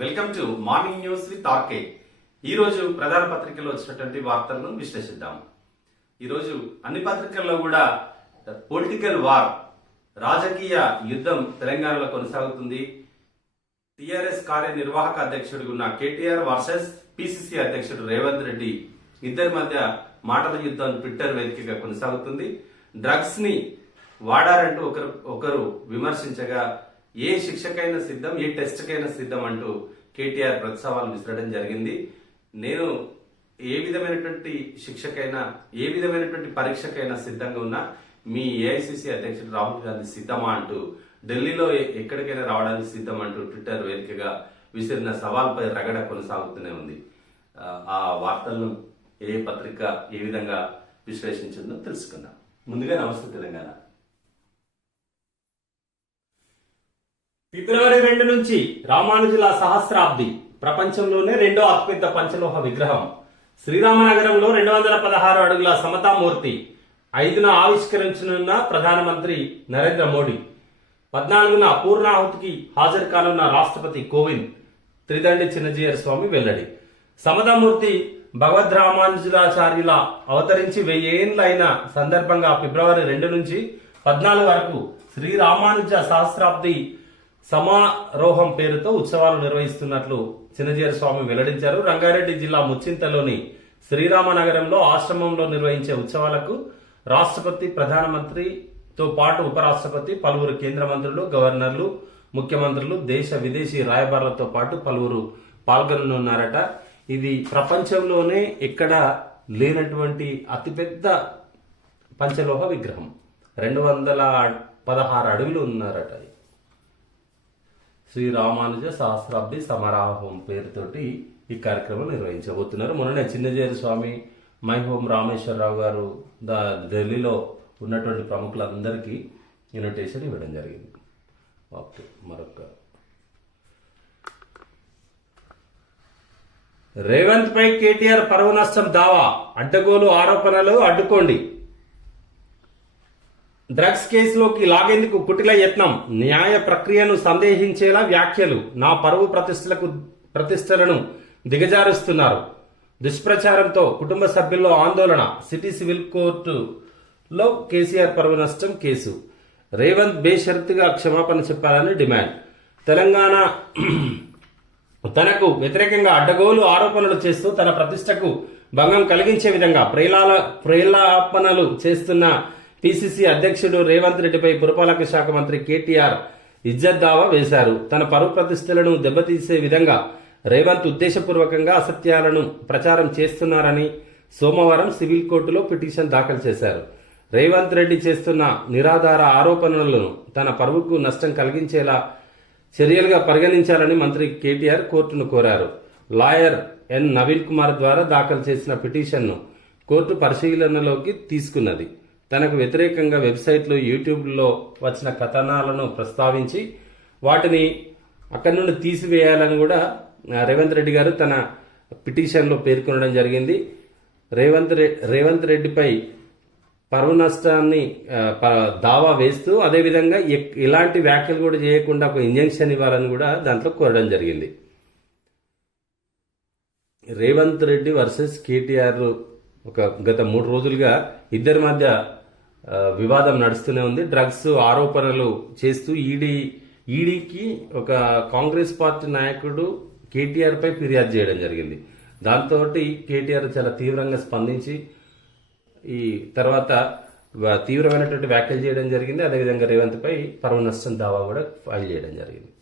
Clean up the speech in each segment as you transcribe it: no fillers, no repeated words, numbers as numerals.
Welcome to morning news with RK. ఈ రోజు ప్రధాన పత్రికల్లో వచ్చినటువంటి వార్తలను విశ్లేషిద్దాం. ఈ రోజు అన్ని పత్రికల్లో కూడా పొలిటికల్ వార్, రాజకీయ యుద్ధం తెలంగాణలో కొనసాగుతుంది. టిఆర్ఎస్ కార్యనిర్వాహక అధ్యక్షుడు ఉన్న కేటీఆర్ వర్సెస్ పిసిసి అధ్యక్షుడు రేవంత్ రెడ్డి ఇద్దరి మధ్య మాటల యుద్ధం ట్విట్టర్ వేదికగా కొనసాగుతుంది. డ్రగ్స్ ని వాడారంటూ ఒకరు విమర్శించగా ఏ శిక్షకైనా సిద్ధం, ఏ టెస్ట్కైనా సిద్ధం అంటూ కేటీఆర్ ప్రతిసవాలు విసరడం జరిగింది. నేను ఏ విధమైనటువంటి శిక్షకైనా, ఏ విధమైనటువంటి పరీక్షకైనా సిద్ధంగా ఉన్నా, మీ ఏఐసిసి అధ్యక్షుడు రాహుల్ గాంధీ సిద్ధమా అంటూ, ఢిల్లీలో ఎక్కడికైనా రావడానికి సిద్ధం అంటూ ట్విట్టర్ వేదికగా విసిరిన సవాల్పై రగడ కొనసాగుతూనే ఉంది. ఆ వార్తలను ఏ పత్రిక ఏ విధంగా విశ్లేషించిందో తెలుసుకుందాం. ముందుగా నమస్తే తెలంగాణ. ఫిబ్రవరి 2 నుంచి రామానుజుల సహస్రాబ్ది, ప్రపంచంలోనే రెండో అతిపెద్ద పంచలోహ విగ్రహం శ్రీరామనగరంలో 216 అడుగుల సమతామూర్తి 5న ఆవిష్కరించనున్న ప్రధానమంత్రి నరేంద్ర మోడీ. 14న పూర్ణాహుతికి హాజరు కానున్న రాష్ట్రపతి కోవింద్. త్రిదండి చిన్నజీయర్ స్వామి వెల్లడి. సమతామూర్తి భగవద్ రామానుజులాచార్యుల అవతరించి 1000 ఏళ్లైన సందర్భంగా ఫిబ్రవరి 2 నుంచి 14 వరకు శ్రీరామానుజ సహస్రాబ్ది సమారోహం పేరుతో ఉత్సవాలు నిర్వహిస్తున్నట్లు చిన్నజీయర్ స్వామి వెల్లడించారు. రంగారెడ్డి జిల్లా ముచ్చింతలోని శ్రీరామనగరంలో ఆశ్రమంలో నిర్వహించే ఉత్సవాలకు రాష్ట్రపతి, ప్రధానమంత్రితో పాటు ఉపరాష్ట్రపతి, పలువురు కేంద్ర మంత్రులు, గవర్నర్లు, ముఖ్యమంత్రులు, దేశ విదేశీ రాయబారులతో పాటు పలువురు పాల్గొననున్నారట. ఇది ప్రపంచంలోనే ఎక్కడ లేనటువంటి అతిపెద్ద పంచలోహ విగ్రహం. 216 అడుగులు ఉన్నారట. శ్రీరామానుజ సహస్రాబ్ది సమారోహం పేరుతోటి ఈ కార్యక్రమం నిర్వహించబోతున్నారు. మొన్ననే చిన్నజీయర్ స్వామి, మైహోం రామేశ్వరరావు గారు ఢిల్లీలో ఉన్నటువంటి ప్రముఖులందరికీ ఇన్విటేషన్ ఇవ్వడం జరిగింది. ఓకే, మరొక రేవంత్ పై కేటీఆర్ పరువు నష్టం దావా, అడ్డగోలు ఆరోపణలు అడ్డుకోండి. డ్రగ్స్ కేసులోకి లాగేందుకు కుటిల యత్నం, న్యాయ ప్రక్రియను సందేహించేలా వ్యాఖ్యలు, నా పరువు ప్రతిష్టలను దిగజారుస్తున్నారు. దుష్ప్రచారంతో కుటుంబ సభ్యుల్లో ఆందోళన. సిటీ సివిల్ కోర్టులో కేసీఆర్ పరువు నష్టం కేసు. రేవంత్ బేషరతుగా క్షమాపణ చెప్పాలని డిమాండ్. తెలంగాణ తనకు వ్యతిరేకంగా అడ్డగోలు ఆరోపణలు చేస్తూ తన ప్రతిష్టకు భంగం కలిగించే విధంగా ప్రేలాపనలు చేస్తున్న పిసిసి అధ్యక్షుడు రేవంత్ రెడ్డిపై పురపాలక శాఖ మంత్రి కేటీఆర్ ఇజ్జత్ దావా వేశారు. తన పరువు ప్రతిష్టలను దెబ్బతీసే విధంగా రేవంత్ ఉద్దేశపూర్వకంగా అసత్యాలను ప్రచారం చేస్తున్నారని సోమవారం సివిల్ కోర్టులో పిటిషన్ దాఖలు చేశారు. రేవంత్ రెడ్డి చేస్తున్న నిరాధార ఆరోపణలను తన పరువుకు నష్టం కలిగించేలా చర్యలుగా పరిగణించాలని మంత్రి కేటీఆర్ కోర్టును కోరారు. లాయర్ ఎన్ నవీన్ కుమార్ ద్వారా దాఖలు చేసిన పిటిషన్ను కోర్టు పరిశీలనలోకి తీసుకున్నది. తనకు వ్యతిరేకంగా వెబ్సైట్లు, యూట్యూబ్లో వచ్చిన కథనాలను ప్రస్తావించి వాటిని అక్కడి నుండి తీసివేయాలని కూడా రేవంత్ రెడ్డి గారు తన పిటిషన్లో పేర్కొనడం జరిగింది. రేవంత్ రెడ్డిపై పరువు నష్టాన్ని దావా వేస్తూ అదేవిధంగా ఎలాంటి వ్యాఖ్యలు కూడా చేయకుండా ఒక ఇంజెక్షన్ ఇవ్వాలని కూడా దాంట్లో కోరడం జరిగింది. రేవంత్ రెడ్డి వర్సెస్ కేటీఆర్ గత 3 రోజులుగా ఇద్దరి మధ్య వివాదం నడుస్తూనే ఉంది. డ్రగ్స్ ఆరోపణలు చేస్తూ ఈడీకి ఒక కాంగ్రెస్ పార్టీ నాయకుడు కేటీఆర్ పై ఫిర్యాదు చేయడం జరిగింది. దాంతో కేటీఆర్ చాలా తీవ్రంగా స్పందించి ఈ తర్వాత తీవ్రమైనటువంటి వ్యాఖ్యలు చేయడం జరిగింది. అదేవిధంగా రేవంత్ పై పరువు నష్టం దావా కూడా ఫైల్ చేయడం జరిగింది.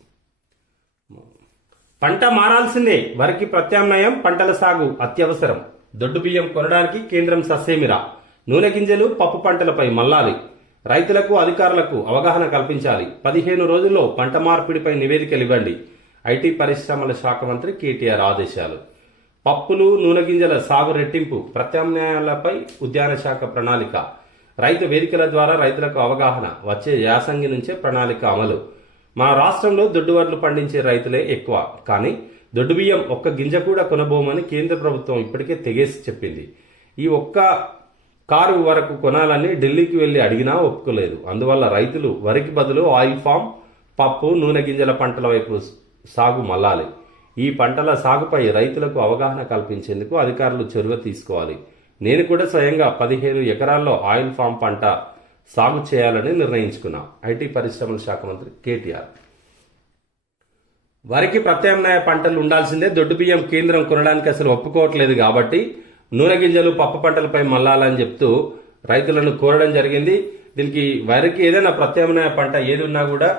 పంట మారాల్సిందే, వరికి ప్రత్యామ్నాయం పంటల సాగు అత్యవసరం. దొడ్డు బియ్యం కొనడానికి కేంద్రం ససేమిరా. నూనె గింజలు, పప్పు పంటలపై మల్లాలి. రైతులకు, అధికారులకు అవగాహన కల్పించాలి. 15 రోజుల్లో పంట మార్పిడిపై నివేదికలు ఇవ్వండి. ఐటీ పరిశ్రమల శాఖ మంత్రి కేటీఆర్ ఆదేశాలు. పప్పులు, నూనె గింజల సాగు రెట్టింపు, ప్రత్యామ్నాయాలపై ఉద్యాన శాఖ ప్రణాళిక. రైతు వేదికల ద్వారా రైతులకు అవగాహన. వచ్చే యాసంగి నుంచే ప్రణాళిక అమలు. మన రాష్ట్రంలో దొడ్డువడ్లు పండించే రైతులే ఎక్కువ, కానీ దొడ్డు బియ్యం ఒక్క గింజ కూడా కొనబోమని కేంద్ర ప్రభుత్వం ఇప్పటికే తెగేసి చెప్పింది. ఈ ఒక్క కారు వరకు కొనాలని ఢిల్లీకి వెళ్లి అడిగినా ఒప్పుకోలేదు. అందువల్ల రైతులు వరికి బదులు ఆయిల్ ఫామ్, పప్పు, నూనె గింజల పంటల వైపు సాగు మల్లాలి. ఈ పంటల సాగుపై రైతులకు అవగాహన కల్పించేందుకు అధికారులు చొరవ తీసుకోవాలి. నేను కూడా స్వయంగా 15 ఎకరాల్లో ఆయిల్ ఫామ్ పంట సాగు చేయాలని నిర్ణయించుకున్నా. ఐటీ పరిశ్రమల శాఖ మంత్రి కేటీఆర్. వరికి ప్రత్యామ్నాయ పంటలు ఉండాల్సిందే. దొడ్డు బియ్యం కేంద్రం కొనడానికి అసలు ఒప్పుకోవట్లేదు కాబట్టి నూనె గింజలు, పప్పు పంటలపై మల్లాలని చెప్తూ రైతులను కోరడం జరిగింది. దీనికి వరికి ఏదైనా ప్రత్యామ్నాయ పంట ఏది ఉన్నా కూడా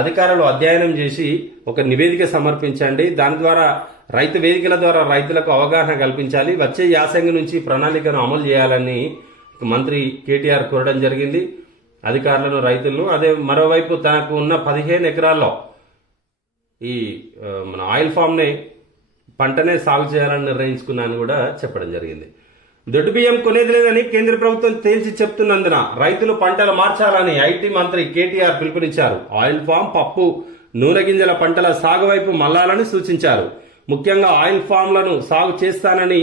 అధికారులు అధ్యయనం చేసి ఒక నివేదిక సమర్పించండి. దాని ద్వారా రైతు వేదికల ద్వారా రైతులకు అవగాహన కల్పించాలి. వచ్చే యాసంగి నుంచి ప్రణాళికను అమలు చేయాలని మంత్రి కేటీఆర్ కోరడం జరిగింది అధికారులను, రైతులను. అదే మరోవైపు తనకు ఉన్న 15 ఎకరాల్లో ఈ మన ఆయిల్ ఫామ్ని పంటనే సాగు చేయాలని నిర్ణయించుకున్నాను కూడా చెప్పడం జరిగింది. దొడ్డు బియ్యం కొనేది లేదని కేంద్ర ప్రభుత్వం తేల్చి చెప్తున్నందున రైతులు పంటలు మార్చాలని ఐటీ మంత్రి కేటీఆర్ పిలుపునిచ్చారు. ఆయిల్ ఫామ్, పప్పు, నూనె గింజల పంటల సాగు వైపు మళ్లాలని సూచించారు. ముఖ్యంగా ఆయిల్ ఫామ్లను సాగు చేస్తానని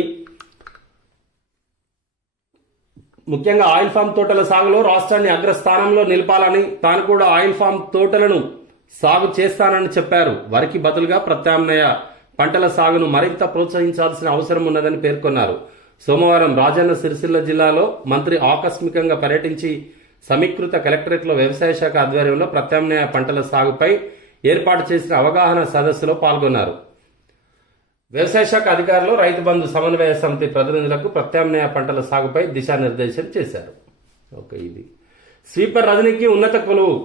ఆయిల్ ఫామ్ తోటల సాగులో రాష్ట్రాన్ని అగ్రస్థానంలో నిలపాలని, తాను కూడా ఆయిల్ ఫామ్ తోటలను సాగు చేస్తానని చెప్పారు. వరికి బదులుగా ప్రత్యామ్నాయ పంటల సాగును మరింత ప్రోత్సహించాల్సిన అవసరం ఉన్నదని పేర్కొన్నారు. సోమవారం రాజన్న సిరిసిల్ల జిల్లాలో మంత్రి ఆకస్మికంగా పర్యటించి సమీకృత కలెక్టరేట్లో వ్యవసాయ శాఖ ఆధ్వర్యంలో ప్రత్యామ్నాయ పంటల సాగుపై ఏర్పాటు చేసిన అవగాహన సదస్సులో పాల్గొన్నారు. వ్యవసాయ శాఖ అధికారులు రైతు బంధు సమన్వయ సమితి ప్రతినిధులకు ప్రత్యామ్నాయ పంటల సాగుపై దిశానిర్దేశం చేశారు. ఇది స్వీపర్ రజనీకి ఉన్నత కొలువు,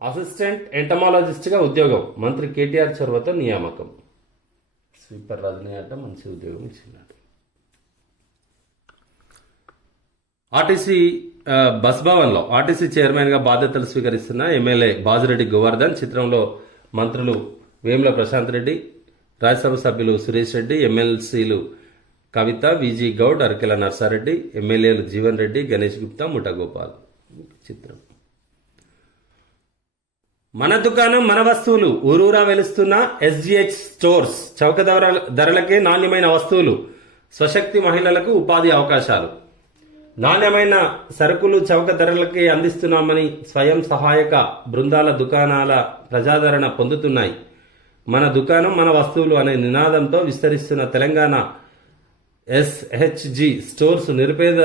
అసిస్టెంట్ ఎంటమాలజిస్ట్గా ఉద్యోగం, మంత్రి కేటీఆర్ చొరవతో నియామకం. స్వీపర్ రజనీ అంటే మంచి ఉద్యోగం ఇచ్చినాడు. ఆర్టీసీ బస్ భవన్లో ఆర్టీసీ చైర్మన్గా బాధ్యతలు స్వీకరిస్తున్న ఎమ్మెల్యే బాజిరెడ్డి గోవర్ధన్ చిత్రంలో మంత్రులు వేముల ప్రశాంత్ రెడ్డి, రాజ్యసభ సభ్యులు సురేష్ రెడ్డి, ఎమ్మెల్సీలు కవిత, విజీ గౌడ్, అరకెల నర్సారెడ్డి, ఎమ్మెల్యేలు జీవన్ రెడ్డి, గణేష్ గుప్తా, ముఠగోపాల్. చిత్రం. మన దుకాణం మన వస్తువులు, ఊరూరా వెలుస్తున్న ఎస్జీహెచ్ స్టోర్స్. చౌక ధరలకే నాణ్యమైన వస్తువులు, స్వశక్తి మహిళలకు ఉపాధి అవకాశాలు. నాణ్యమైన సరుకులు చౌక ధరలకే అందిస్తున్నామని స్వయం సహాయక బృందాల దుకాణాల ప్రజాదరణ పొందుతున్నాయి. మన దుకాణం మన వస్తువులు అనే నినాదంతో విస్తరిస్తున్న తెలంగాణ ఎస్హెచ్జి స్టోర్స్ నిరుపేద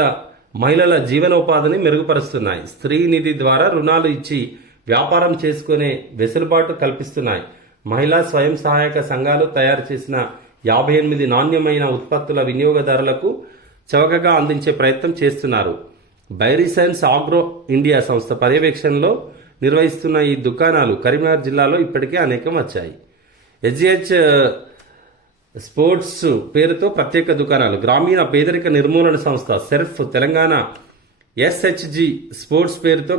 మహిళల జీవనోపాధిని మెరుగుపరుస్తున్నాయి. స్త్రీ నిధి ద్వారా రుణాలు ఇచ్చి వ్యాపారం చేసుకునే వెసులుబాటు కల్పిస్తున్నాయి. మహిళా స్వయం సహాయక సంఘాలు తయారు చేసిన 58 నాణ్యమైన ఉత్పత్తుల వినియోగదారులకు చౌకగా అందించే ప్రయత్నం చేస్తున్నారు. బైరీసైన్స్ ఆగ్రో ఇండియా సంస్థ పర్యవేక్షణలో నిర్వహిస్తున్న ఈ దుకాణాలు కరీంనగర్ జిల్లాలో ఇప్పటికే అనేకం వచ్చాయి. ఎస్జీహెచ్ స్పోర్ట్స్ పేరుతో ప్రత్యేక దుకాణాలు, గ్రామీణ పేదరిక నిర్మూలన సంస్థ సెర్ఫ్ తెలంగాణ ఎస్హెచ్జి స్పోర్ట్స్ పేరుతో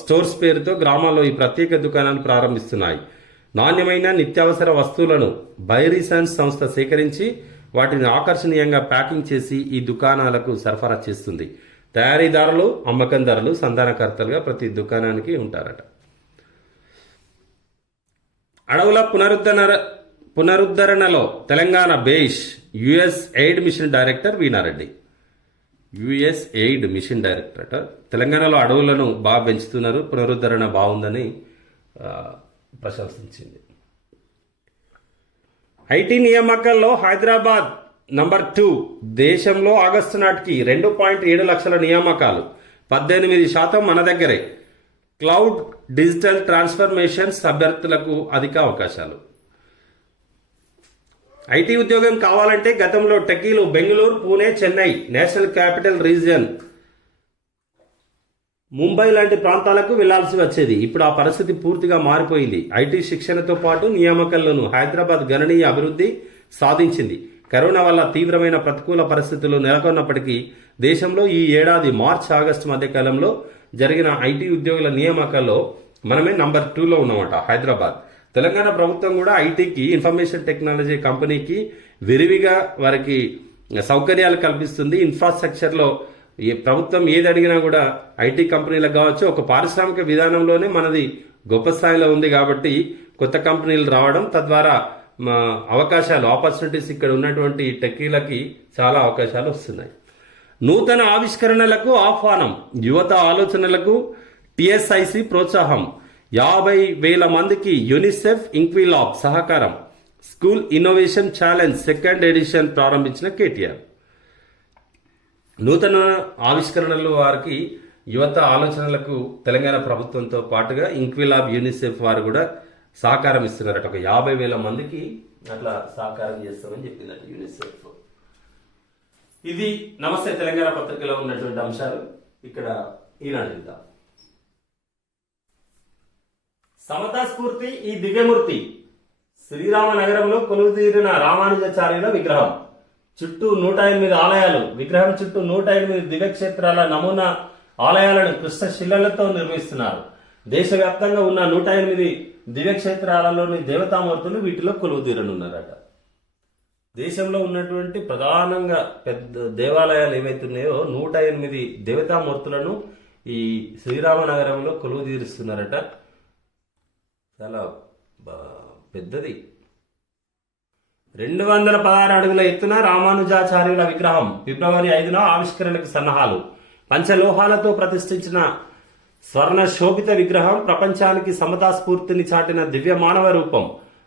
స్టోర్స్ పేరుతో గ్రామాల్లో ఈ ప్రత్యేక దుకాణాలు ప్రారంభిస్తున్నాయి. నాణ్యమైన నిత్యావసర వస్తువులను బైరీసైన్స్ సంస్థ సేకరించి వాటిని ఆకర్షణీయంగా ప్యాకింగ్ చేసి ఈ దుకాణాలకు సరఫరా చేస్తుంది. తయారీదారులు, అమ్మకందారులు సంధానకర్తలుగా ప్రతి దుకాణానికి ఉంటారట. అడవుల పునరుద్ధరణలో Telangana బేష్ US aid mission director Veena Reddy. US aid mission director అట. తెలంగాణలో అడవులను బాగా పెంచుతున్నారు, పునరుద్ధరణ బాగుందని ప్రశంసించింది. IT నియామకాల్లో Hyderabad number 2. దేశంలో ఆగస్టు నాటికి 2.7 లక్షల నియామకాలు, 18% మన దగ్గరే. క్లౌడ్ డిజిటల్ ట్రాన్స్ఫర్మేషన్స్ అభ్యర్థులకు అధిక అవకాశాలు. ఐటీ ఉద్యోగం కావాలంటే గతంలో టెక్కీలు Bengaluru, Pune, Chennai, national capital region, Mumbai లాంటి ప్రాంతాలకు వెళ్లాల్సి వచ్చేది. ఇప్పుడు ఆ పరిస్థితి పూర్తిగా మారిపోయింది. ఐటీ శిక్షణతో పాటు నియామకాల్లోనూ హైదరాబాద్ గణనీయ అభివృద్ధి సాధించింది. కరోనా వల్ల తీవ్రమైన ప్రతికూల పరిస్థితులు నెలకొన్నప్పటికీ దేశంలో ఈ ఏడాది మార్చి ఆగస్టు మధ్యకాలంలో జరిగిన ఐటీ ఉద్యోగుల నియామకాల్లో మనమే నంబర్ 2లో ఉన్నామట హైదరాబాద్. తెలంగాణ ప్రభుత్వం కూడా ఐటీకి, ఇన్ఫర్మేషన్ టెక్నాలజీ కంపెనీకి విరివిగా వారికి సౌకర్యాలు కల్పిస్తుంది. ఇన్ఫ్రాస్ట్రక్చర్లో ప్రభుత్వం ఏది అడిగినా కూడా ఐటీ కంపెనీలకు కావచ్చు, ఒక పారిశ్రామిక విధానంలోనే మనది గొప్ప స్థాయిలో ఉంది కాబట్టి కొత్త కంపెనీలు రావడం, తద్వారా ఆపర్చునిటీస్ ఇక్కడ ఉన్నటువంటి టెక్కీలకి చాలా అవకాశాలు వస్తున్నాయి. నూతన ఆవిష్కరణలకు ఆహ్వానం, యువత ఆలోచనలకు టిఎస్ఐసి ప్రోత్సాహం, 50,000 మందికి యూనిసెఫ్, ఇంక్విలాబ్ సహకారం, school innovation challenge second edition ప్రారంభించిన కేటీఆర్. నూతన ఆవిష్కరణలు వారికి యువత ఆలోచనలకు తెలంగాణ ప్రభుత్వంతో పాటుగా ఇంక్విలాబ్ యూనిసెఫ్ వారు కూడా సహకారం ఇస్తున్నారట. ఒక 50,000 మందికి అట్లా సహకారం చేస్తామని చెప్పిందట యూనిసెఫ్. ఇది నమస్తే తెలంగాణ పత్రికలో ఉన్నటువంటి అంశాలు. ఇక్కడ ఈనాడు చూద్దాం. సమతా స్ఫూర్తి ఈ దివ్యమూర్తి. శ్రీరామ నగరంలో కొలువుతీరిన రామానుజాచార్యుల విగ్రహం. చుట్టూ 108 ఆలయాలు. విగ్రహం చుట్టూ 108 దివ్యక్షేత్రాల నమూనా ఆలయాలను కృష్ణ శిలలతో నిర్మిస్తున్నారు. దేశవ్యాప్తంగా ఉన్న 108 దివ్యక్షేత్రాలలోని దేవతామూర్తులు వీటిలో కొలువుతీరనున్నారట. దేశంలో ఉన్నటువంటి ప్రధానంగా పెద్ద దేవాలయాలు ఏవైతున్నాయో 108 దేవతామూర్తులను ఈ శ్రీరామ నగరంలో కొలువు తీరుస్తున్నారట. చాలా పెద్దది. 216 అడుగుల ఎత్తున రామానుజాచార్యుల విగ్రహం. ఫిబ్రవరి 5న ఆవిష్కరణకు సన్నాహాలు. పంచలోహాలతో ప్రతిష్ఠించిన స్వర్ణ శోభిత విగ్రహం ప్రపంచానికి సమతా స్ఫూర్తిని చాటిన దివ్య మానవ రూపం.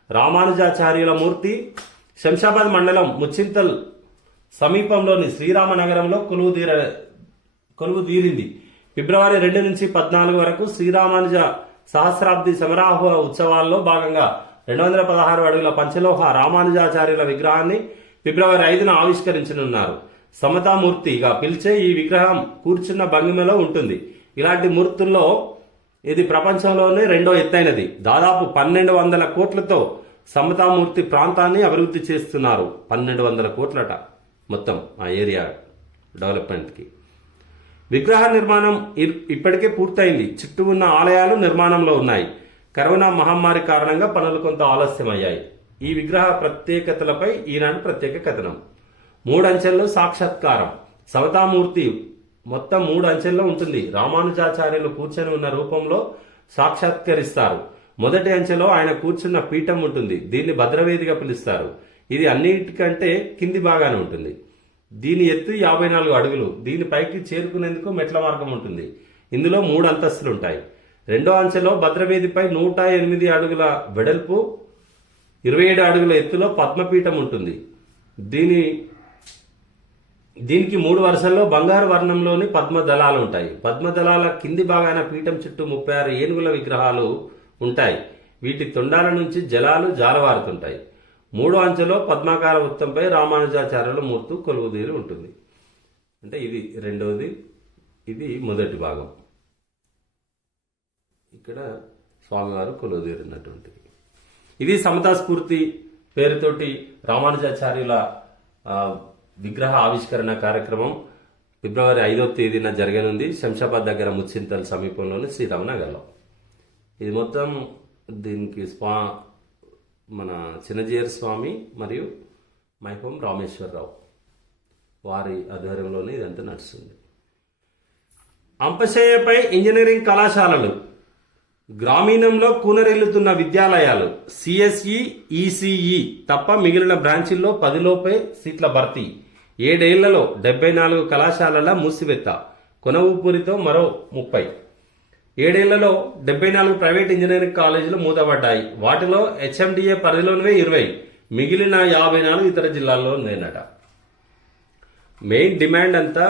రామానుజాచార్యుల మూర్తి శంషాబాద్ మండలం ముచ్చింతల్ సమీపంలోని శ్రీరామ నగరంలో కొలువు తీరింది. ఫిబ్రవరి 2 నుంచి 14 వరకు శ్రీరామానుజ సహస్రాబ్ది సమరాహ ఉత్సవాల్లో భాగంగా 216 అడుగుల పంచలోహ రామానుజాచార్యుల విగ్రహాన్ని ఫిబ్రవరి 5న ఆవిష్కరించనున్నారు. సమతామూర్తిగా పిలిచే ఈ విగ్రహం కూర్చున్న భంగిమలో ఉంటుంది. ఇలాంటి మూర్తుల్లో ఇది ప్రపంచంలోనే 2వ ఎత్తైనది. దాదాపు 1200 కోట్లతో సమతామూర్తి ప్రాంతాన్ని అభివృద్ధి చేస్తున్నారు. 1200 కోట్లట మొత్తం ఆ ఏరియా డెవలప్మెంట్కి. విగ్రహ నిర్మాణం ఇప్పటికే పూర్తయింది. చుట్టూ ఉన్న ఆలయాలు నిర్మాణంలో ఉన్నాయి. కరోనా మహమ్మారి కారణంగా పనులు కొంత ఆలస్యమయ్యాయి. ఈ విగ్రహ ప్రత్యేకతలపై ఈనాడు ప్రత్యేక కథనం. 3 అంచెల్లో సాక్షాత్కారం. సమతామూర్తి మొత్తం 3 అంచెల్లో ఉంటుంది. రామానుజాచార్యులు కూర్చొని ఉన్న రూపంలో సాక్షాత్కరిస్తారు. మొదటి అంచెలో ఆయన కూర్చున్న పీఠం ఉంటుంది. దీన్ని భద్రవేదిగా పిలుస్తారు. ఇది అన్నిటికంటే కింది భాగాన ఉంటుంది. దీని ఎత్తు 54 అడుగులు. దీనిపైకి చేరుకునేందుకు మెట్ల మార్గం ఉంటుంది. ఇందులో 3 అంతస్తులు ఉంటాయి. రెండో అంచెలో భద్రవేదిపై 108 అడుగుల వెడల్పు 27 అడుగుల ఎత్తులో పద్మపీఠం ఉంటుంది. దీనికి 3 వరుసల్లో బంగారు వర్ణంలోని పద్మదళాలు ఉంటాయి. పద్మదళాల కింది భాగాన పీఠం చుట్టూ 36 ఏనుగుల విగ్రహాలు ఉంటాయి. వీటి తొండాల నుంచి జలాలు జాలవారుతుంటాయి. 3వ అంచెలో పద్మాకార వృత్తంపై రామానుజాచార్యుల మూర్తి కొలువుదీరి ఉంటుంది. అంటే ఇది రెండవది, ఇది మొదటి భాగం. ఇక్కడ స్వామివారు కొలువుదీరినటువంటిది. ఇది సమతా స్ఫూర్తి పేరుతోటి రామానుజాచార్యుల విగ్రహ ఆవిష్కరణ కార్యక్రమం ఫిబ్రవరి 5వ తేదీన జరగనుంది. శంషాబాద్ దగ్గర ముచ్చింతల్ సమీపంలోని శ్రీరామనగర్లో. ఇది మొత్తం దీనికి మన చిన్నజీయర్ స్వామి మరియు మైహోం రామేశ్వరరావు వారి ఆధ్వర్యంలోనే ఇదంతా నడుస్తుంది. అంపశయ్యపై ఇంజనీరింగ్ కళాశాలలు. గ్రామీణంలో కూనరిల్లుతున్న విద్యాలయాలు. సిఎస్ఈ, ఈసీఈ తప్ప మిగిలిన బ్రాంచీల్లో 10 లోపే సీట్ల భర్తీ. 7 ఏళ్లలో 74 కళాశాలల మూసివెత్త. కొన ఊపిరితో మరో 30. 7 ఏళ్లలో 74 ప్రైవేట్ ఇంజనీరింగ్ కాలేజీలు మూతపడ్డాయి. వాటిలో హెచ్ఎండిఏ పరిధిలోనివే 20. మిగిలిన 54 ఇతర జిల్లాల్లో ఉన్నాయన్నట. మెయిన్ డిమాండ్ అంతా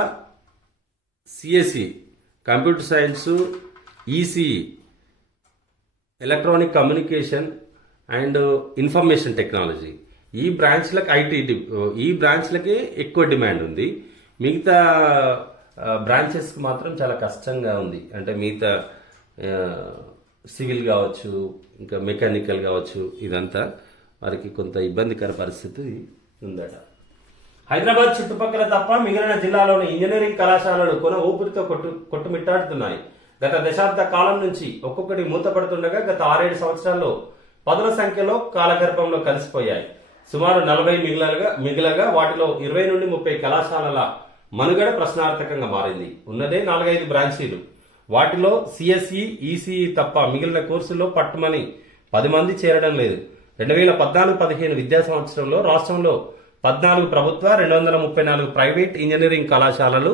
CSE, computer science, ECE, electronic communication and information technology. ఈ బ్రాంచ్లకి ఎక్కువ డిమాండ్ ఉంది. మిగతా బ్రాంచెస్కి మాత్రం చాలా కష్టంగా ఉంది. అంటే మిగతా సివిల్ కావచ్చు, ఇంకా మెకానికల్ కావచ్చు, ఇదంతా వారికి కొంత ఇబ్బందికర పరిస్థితి ఉందట. హైదరాబాద్ చుట్టుపక్కల తప్ప మిగిలిన జిల్లాలోని ఇంజనీరింగ్ కళాశాలలు కొన ఊపిరితో కొట్టుమిట్టాడుతున్నాయి. గత దశాబ్ద కాలం నుంచి ఒక్కొక్కటి మూతపడుతుండగా గత 6-7 సంవత్సరాల్లో పదుల సంఖ్యలో కాలగర్భంలో కలిసిపోయాయి. సుమారు 40 మిగిలగా వాటిలో 20 నుండి 30 కళాశాలల మనుగడ ప్రశ్నార్థకంగా మారింది. ఉన్నదే 4-5 బ్రాంచీలు. వాటిలో సిఎస్ఈ, ఈసీఈ తప్ప మిగిలిన కోర్సుల్లో పట్టుమని 10 మంది చేరడం లేదు. 2014-15 విద్యా సంవత్సరంలో రాష్ట్రంలో 14 ప్రభుత్వ, 234 ప్రైవేట్ ఇంజనీరింగ్ కళాశాలలు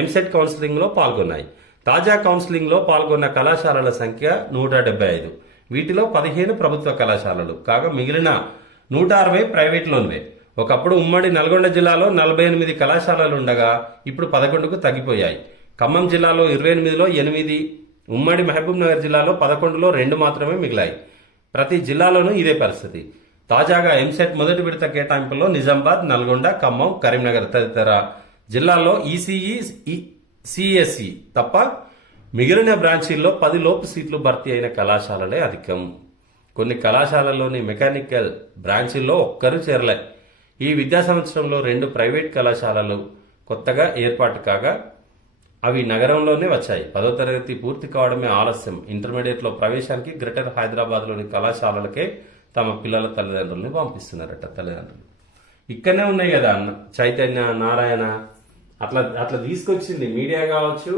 ఎంసెట్ కౌన్సిలింగ్ లో పాల్గొన్నాయి. తాజా కౌన్సిలింగ్ లో పాల్గొన్న కళాశాలల సంఖ్య 175. వీటిలో 15 ప్రభుత్వ కళాశాలలు కాగా మిగిలిన 160 ప్రైవేట్లోనివే. ఒకప్పుడు ఉమ్మడి నల్గొండ జిల్లాలో 48 కళాశాలలు ఉండగా ఇప్పుడు 11కు తగ్గిపోయాయి. ఖమ్మం జిల్లాలో 28లో 8, ఉమ్మడి మహబూబ్ నగర్ జిల్లాలో 11లో 2 మాత్రమే మిగిలాయి. ప్రతి జిల్లాలోనూ ఇదే పరిస్థితి. తాజాగా ఎంసెట్ మొదటి విడత కేటాయింపులో నిజామాబాద్, నల్గొండ, ఖమ్మం, కరీంనగర్ తదితర జిల్లాల్లో ఈసీఈ, సిఎస్ఈ తప్ప మిగిలిన బ్రాంచీల్లో 10 లోపు సీట్లు భర్తీ అయిన కళాశాలలే అధికం. కొన్ని కళాశాలల్లోని మెకానికల్ బ్రాంచీల్లో ఒక్కరూ చేరలే. ఈ విద్యా సంవత్సరంలో 2 ప్రైవేట్ కళాశాలలు కొత్తగా ఏర్పాటు కాగా అవి నగరంలోనే వచ్చాయి. 10వ తరగతి పూర్తి కావడమే ఆలస్యం. ఇంటర్మీడియట్లో ప్రవేశానికి గ్రేటర్ హైదరాబాద్లోని కళాశాలలకే తమ పిల్లల తల్లిదండ్రులను పంపిస్తున్నారట తల్లిదండ్రులు. ఇక్కడనే ఉన్నాయి కదా అన్న చైతన్య, నారాయణ, అట్లా అట్లా తీసుకొచ్చింది మీడియా కావచ్చు.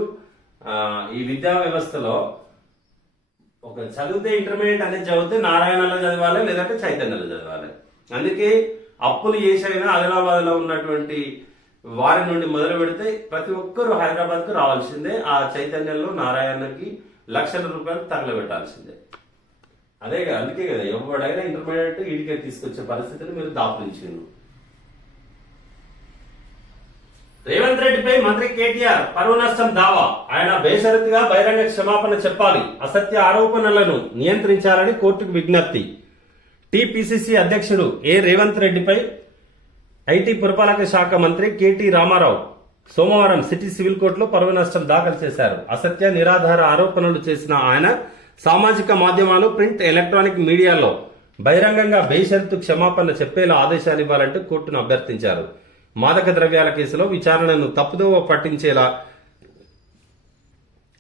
ఈ విద్యా వ్యవస్థలో ఒక చదివితే ఇంటర్మీడియట్ అనేది చదివితే నారాయణలో చదవాలి, లేదంటే చైతన్యలో చదవాలి. అందుకే అప్పులు చేసైనా ఆదిలాబాద్లో ఉన్నటువంటి వారి నుండి మొదలు పెడితే ప్రతి ఒక్కరూ హైదరాబాద్కు రావాల్సిందే. ఆ చైతన్యంలో నారాయణకి లక్షల రూపాయలు తగలబెట్టాల్సిందే. అదే కదా, అందుకే కదా ఎవడైనా ఇంటర్మీడియట్ ఈడికే తీసుకొచ్చే పరిస్థితిని మీరు దాపురించారు. రేవంత్ రెడ్డిపై మంత్రి కేటీఆర్ పరువు నష్టం దావా. ఆయన బేషరతుగా బహిరంగ క్షమాపణ చెప్పాలి, అసత్య ఆరోపణలను నియంత్రించాలని కోర్టుకు విజ్ఞప్తి. టీపీసీసీ అధ్యక్షుడు రేవంత్ రెడ్డిపై ఐటీ పురపాలక శాఖ మంత్రి కేటీ రామారావు సోమవారం సిటీ సివిల్ కోర్టులో పరువు నష్టం దాఖలు చేశారు. అసత్య, నిరాధార ఆరోపణలు చేసిన ఆయన సామాజిక మాధ్యమాలు, ప్రింట్, ఎలక్ట్రానిక్ మీడియాలో బహిరంగంగా బేషరతు క్షమాపణ చెప్పేలా ఆదేశాలు ఇవ్వాలంటూ కోర్టును అభ్యర్థించారు. మాదక ద్రవ్యాల కేసులో విచారణను తప్పుదోవ పట్టించేలా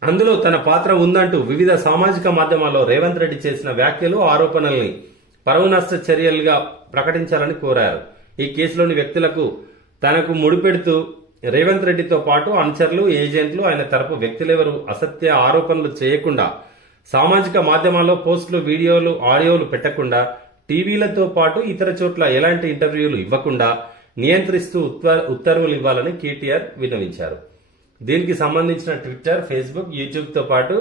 అందులో తన పాత్ర ఉందంటూ వివిధ సామాజిక మాధ్యమాల్లో రేవంత్ రెడ్డి చేసిన వ్యాఖ్యలు, ఆరోపణల్ని పరువు నష్ట చర్యలుగా ప్రకటించాలని కోరారు. ఈ కేసులోని వ్యక్తులకు తనకు ముడిపెడుతూ రేవంత్ రెడ్డితో పాటు అనుచరులు, ఏజెంట్లు, ఆయన తరపు వ్యక్తులెవరూ అసత్య ఆరోపణలు చేయకుండా, సామాజిక మాధ్యమాల్లో పోస్టులు, వీడియోలు, ఆడియోలు పెట్టకుండా, టీవీలతో పాటు ఇతర చోట్ల ఎలాంటి ఇంటర్వ్యూలు ఇవ్వకుండా నియంత్రిస్తూ ఉత్తర్వులు ఇవ్వాలని కేటీఆర్ విన్నవించారు. దీనికి సంబంధించిన ట్విట్టర్, ఫేస్బుక్, యూట్యూబ్తో పాటు